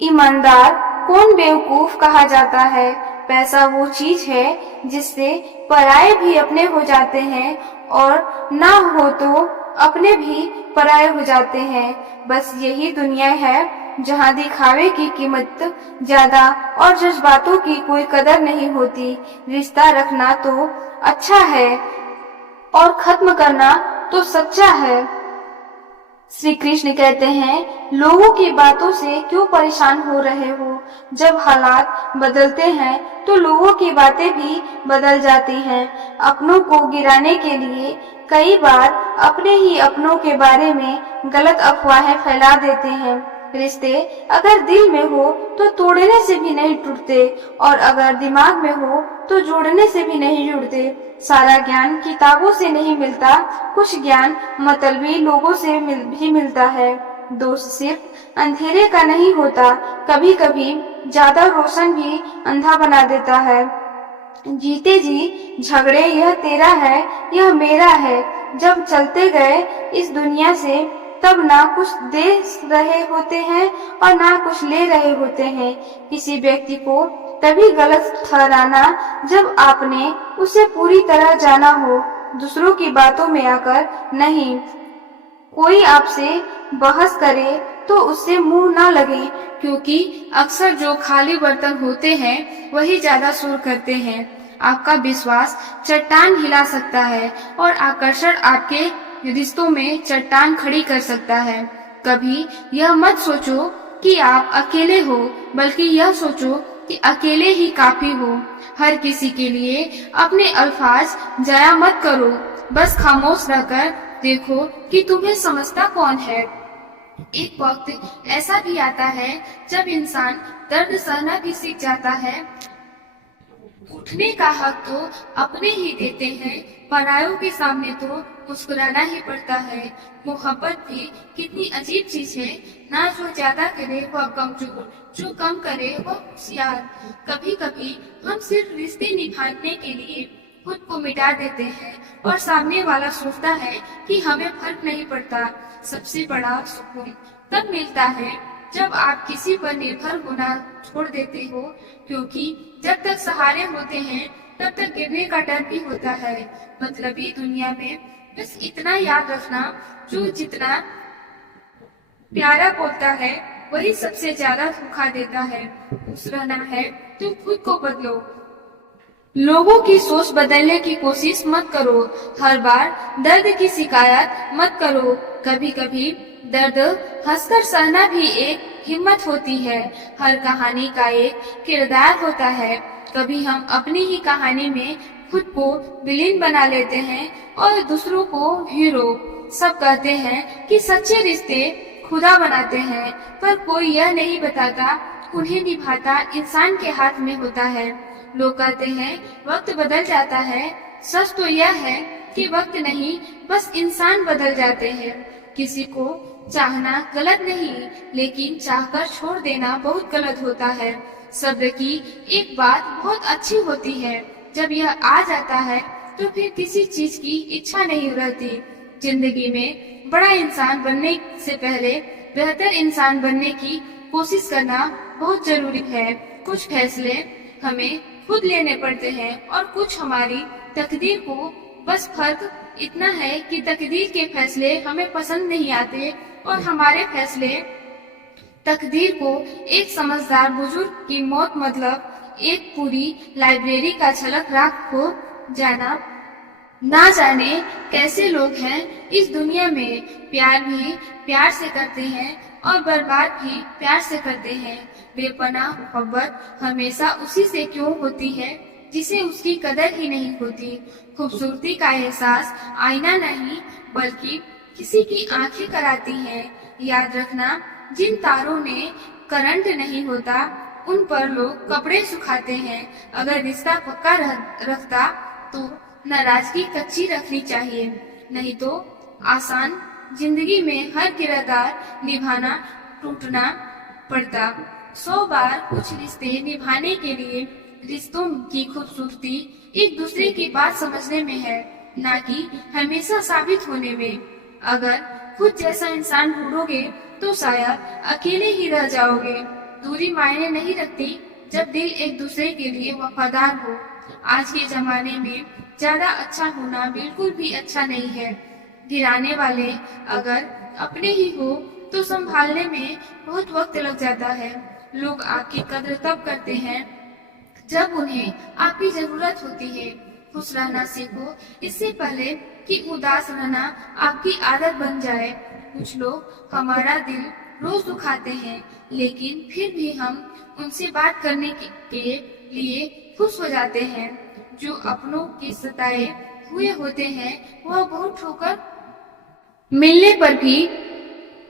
ईमानदार कौन बेवकूफ कहा जाता है। पैसा वो चीज है जिससे पराये भी अपने हो जाते हैं, और ना हो तो अपने भी पराये हो जाते हैं। बस यही दुनिया है जहाँ दिखावे की कीमत ज्यादा और जज्बातों की कोई कदर नहीं होती। रिश्ता रखना तो अच्छा है और खत्म करना तो सच्चा है। श्री कृष्ण कहते हैं, लोगों की बातों से क्यों परेशान हो रहे हो। जब हालात बदलते हैं तो लोगों की बातें भी बदल जाती हैं। अपनों को गिराने के लिए कई बार अपने ही अपनों के बारे में गलत अफवाहें फैला देते हैं। रिश्ते अगर दिल में हो तो तोड़ने से भी नहीं टूटते, और अगर दिमाग में हो तो जोड़ने से भी नहीं जुड़ते। सारा ज्ञान किताबों से नहीं मिलता, कुछ ज्ञान मतलबी लोगों से भी मिलता है। दोष सिर्फ अंधेरे का नहीं होता, कभी कभी ज्यादा रोशन भी अंधा बना देता है। जीते जी झगड़े, यह तेरा है यह मेरा है, जब चलते गए इस दुनिया से, तब ना कुछ दे रहे होते हैं और ना कुछ ले रहे होते हैं। किसी व्यक्ति को तभी गलत ठहराना जब आपने उसे पूरी तरह जाना हो, दूसरों की बातों में आकर नहीं। कोई आपसे बहस करे तो उससे मुंह ना लगे, क्योंकि अक्सर जो खाली बर्तन होते हैं वही ज्यादा शोर करते हैं। आपका विश्वास चट्टान हिला सकता है और आकर्षण आपके रिश्तों में चट्टान खड़ी कर सकता है। कभी यह मत सोचो कि आप अकेले हो, बल्कि यह सोचो कि अकेले ही काफी हो। हर किसी के लिए अपने अल्फाज जाया मत करो, बस खामोश रहकर देखो कि तुम्हें समझता कौन है। एक वक्त ऐसा भी आता है जब इंसान दर्द सहना भी सीख जाता है। उठने का हक तो अपने ही देते हैं, परायों के सामने तो मुस्कुराना ही पड़ता है। मोहब्बत भी कितनी अजीब चीज है, ना जो ज्यादा करे वह कमजोर, जो कम करे वह होशियार। कभी कभी हम सिर्फ रिश्ते निभाने के लिए खुद को मिटा देते हैं और सामने वाला सोचता है कि हमें फर्क नहीं पड़ता। सबसे बड़ा सुकून तब मिलता है जब आप किसी पर निर्भर होना छोड़ देते हो, क्योंकि जब तक सहारे होते हैं तब तक गिरने का डर भी होता है। मतलबी दुनिया में बस इतना याद रखना, जो जितना प्यारा बोलता है वही सबसे ज्यादा धोखा देता है। खुश रहना है तो खुद को बदलो, लोगों की सोच बदलने की कोशिश मत करो। हर बार दर्द की शिकायत मत करो। कभी कभी दर्द हंसकर सहना भी एक हिम्मत होती है। हर कहानी का एक किरदार होता है। कभी हम अपनी ही कहानी में खुद को विलेन बना लेते हैं और दूसरों को हीरो। सब कहते हैं कि सच्चे रिश्ते खुदा बनाते हैं, पर कोई यह नहीं बताता उन्हें निभाता इंसान के हाथ में होता है। लोग कहते हैं वक्त बदल जाता है। सच तो यह है कि वक्त नहीं, बस इंसान बदल जाते हैं। किसी को चाहना गलत नहीं, लेकिन चाहकर छोड़ देना बहुत गलत होता है। सब्र की एक बात बहुत अच्छी होती है, जब यह आ जाता है तो फिर किसी चीज की इच्छा नहीं रहती। जिंदगी में बड़ा इंसान बनने से पहले बेहतर इंसान बनने की कोशिश करना बहुत जरूरी है। कुछ फैसले हमें खुद लेने पड़ते हैं और कुछ हमारी तकदीर को। बस फर्क इतना है कि तकदीर के फैसले हमें पसंद नहीं आते और हमारे फैसले तकदीर को। एक समझदार बुजुर्ग की मौत मतलब एक पूरी लाइब्रेरी का झलक राख हो जाना। ना जाने कैसे लोग हैं इस दुनिया में। प्यार भी प्यार से करते हैं और बर्बाद भी प्यार से करते हैं। बेपनाह मोहब्बत हमेशा उसी से क्यों होती है जिसे उसकी कदर ही नहीं होती। खूबसूरती का एहसास आईना नहीं, बल्कि किसी की आंखें कराती हैं। याद रखना, जिन तारों में करंट नहीं होता उन पर लोग कपड़े सुखाते हैं। अगर रिश्ता पक्का रखता तो नाराजगी कच्ची रखनी चाहिए, नहीं तो आसान जिंदगी में हर किरदार निभाना टूटना पड़ता। 100 बार कुछ रिश्ते निभाने के लिए रिश्तों की खूबसूरती एक दूसरे की बात समझने में है, ना कि हमेशा साबित होने में। अगर खुद जैसा इंसान ढूंढोगे तो शायद अकेले ही रह जाओगे। दूरी मायने नहीं रखती जब दिल एक दूसरे के लिए वफादार हो। आज के जमाने में ज्यादा अच्छा होना बिल्कुल भी अच्छा नहीं है। गिराने वाले अगर अपने ही हो तो संभालने में बहुत वक्त लग जाता है। लोग आपकी कदर तब करते हैं जब उन्हें आपकी जरूरत होती है। खुश रहना सीखो, इससे पहले कि उदास रहना आपकी आदत बन जाए। कुछ लोग हमारा दिल रोज दुखाते हैं, लेकिन फिर भी हम उनसे बात करने के लिए खुश हो जाते हैं। जो अपनों के सताए हुए होते हैं वह बहुत ठोकर मिलने पर भी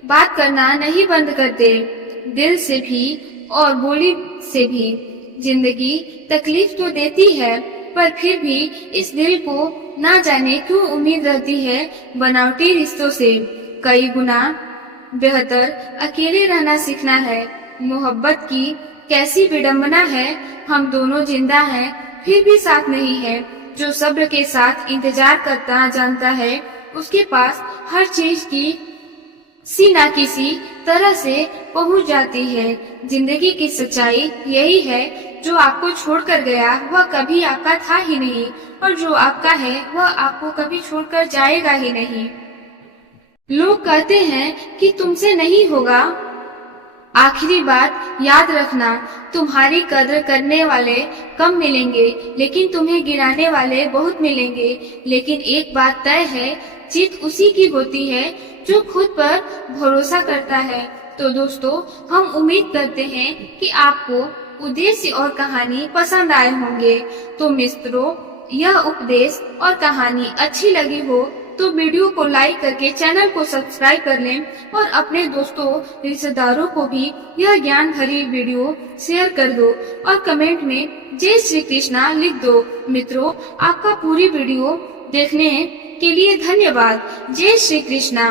बात करना नहीं बंद करते, दिल से भी और बोली से भी। जिंदगी तकलीफ तो देती है, पर फिर भी इस दिल को ना जाने क्यों उम्मीद रहती है बनावटी रिश्तों से। कई गुना बेहतर अकेले रहना सीखना है। मोहब्बत की कैसी विडंबना है, हम दोनों जिंदा हैं फिर भी साथ नहीं है। जो सब्र के साथ इंतजार करता जानता है उसके पास हर चीज की किसी ना किसी तरह से पहुंच जाती है। जिंदगी की सच्चाई यही है, जो आपको छोड़कर गया वह कभी आपका था ही नहीं, और जो आपका है वह आपको कभी छोड़कर जाएगा ही नहीं। लोग कहते हैं कि तुमसे नहीं होगा। आखिरी बात याद रखना, तुम्हारी कदर करने वाले कम मिलेंगे, लेकिन तुम्हें गिराने वाले बहुत मिलेंगे। लेकिन एक बात तय है, जीत उसी की होती है जो खुद पर भरोसा करता है। तो दोस्तों, हम उम्मीद करते हैं कि आपको उद्देश्य और कहानी पसंद आए होंगे। तो मित्रों, यह उपदेश और कहानी अच्छी लगी हो तो वीडियो को लाइक करके चैनल को सब्सक्राइब कर लें और अपने दोस्तों रिश्तेदारों को भी यह ज्ञान भरी वीडियो शेयर कर दो और कमेंट में जय श्री कृष्णा लिख दो। मित्रों, आपका पूरी वीडियो देखने के लिए धन्यवाद। जय श्री कृष्णा।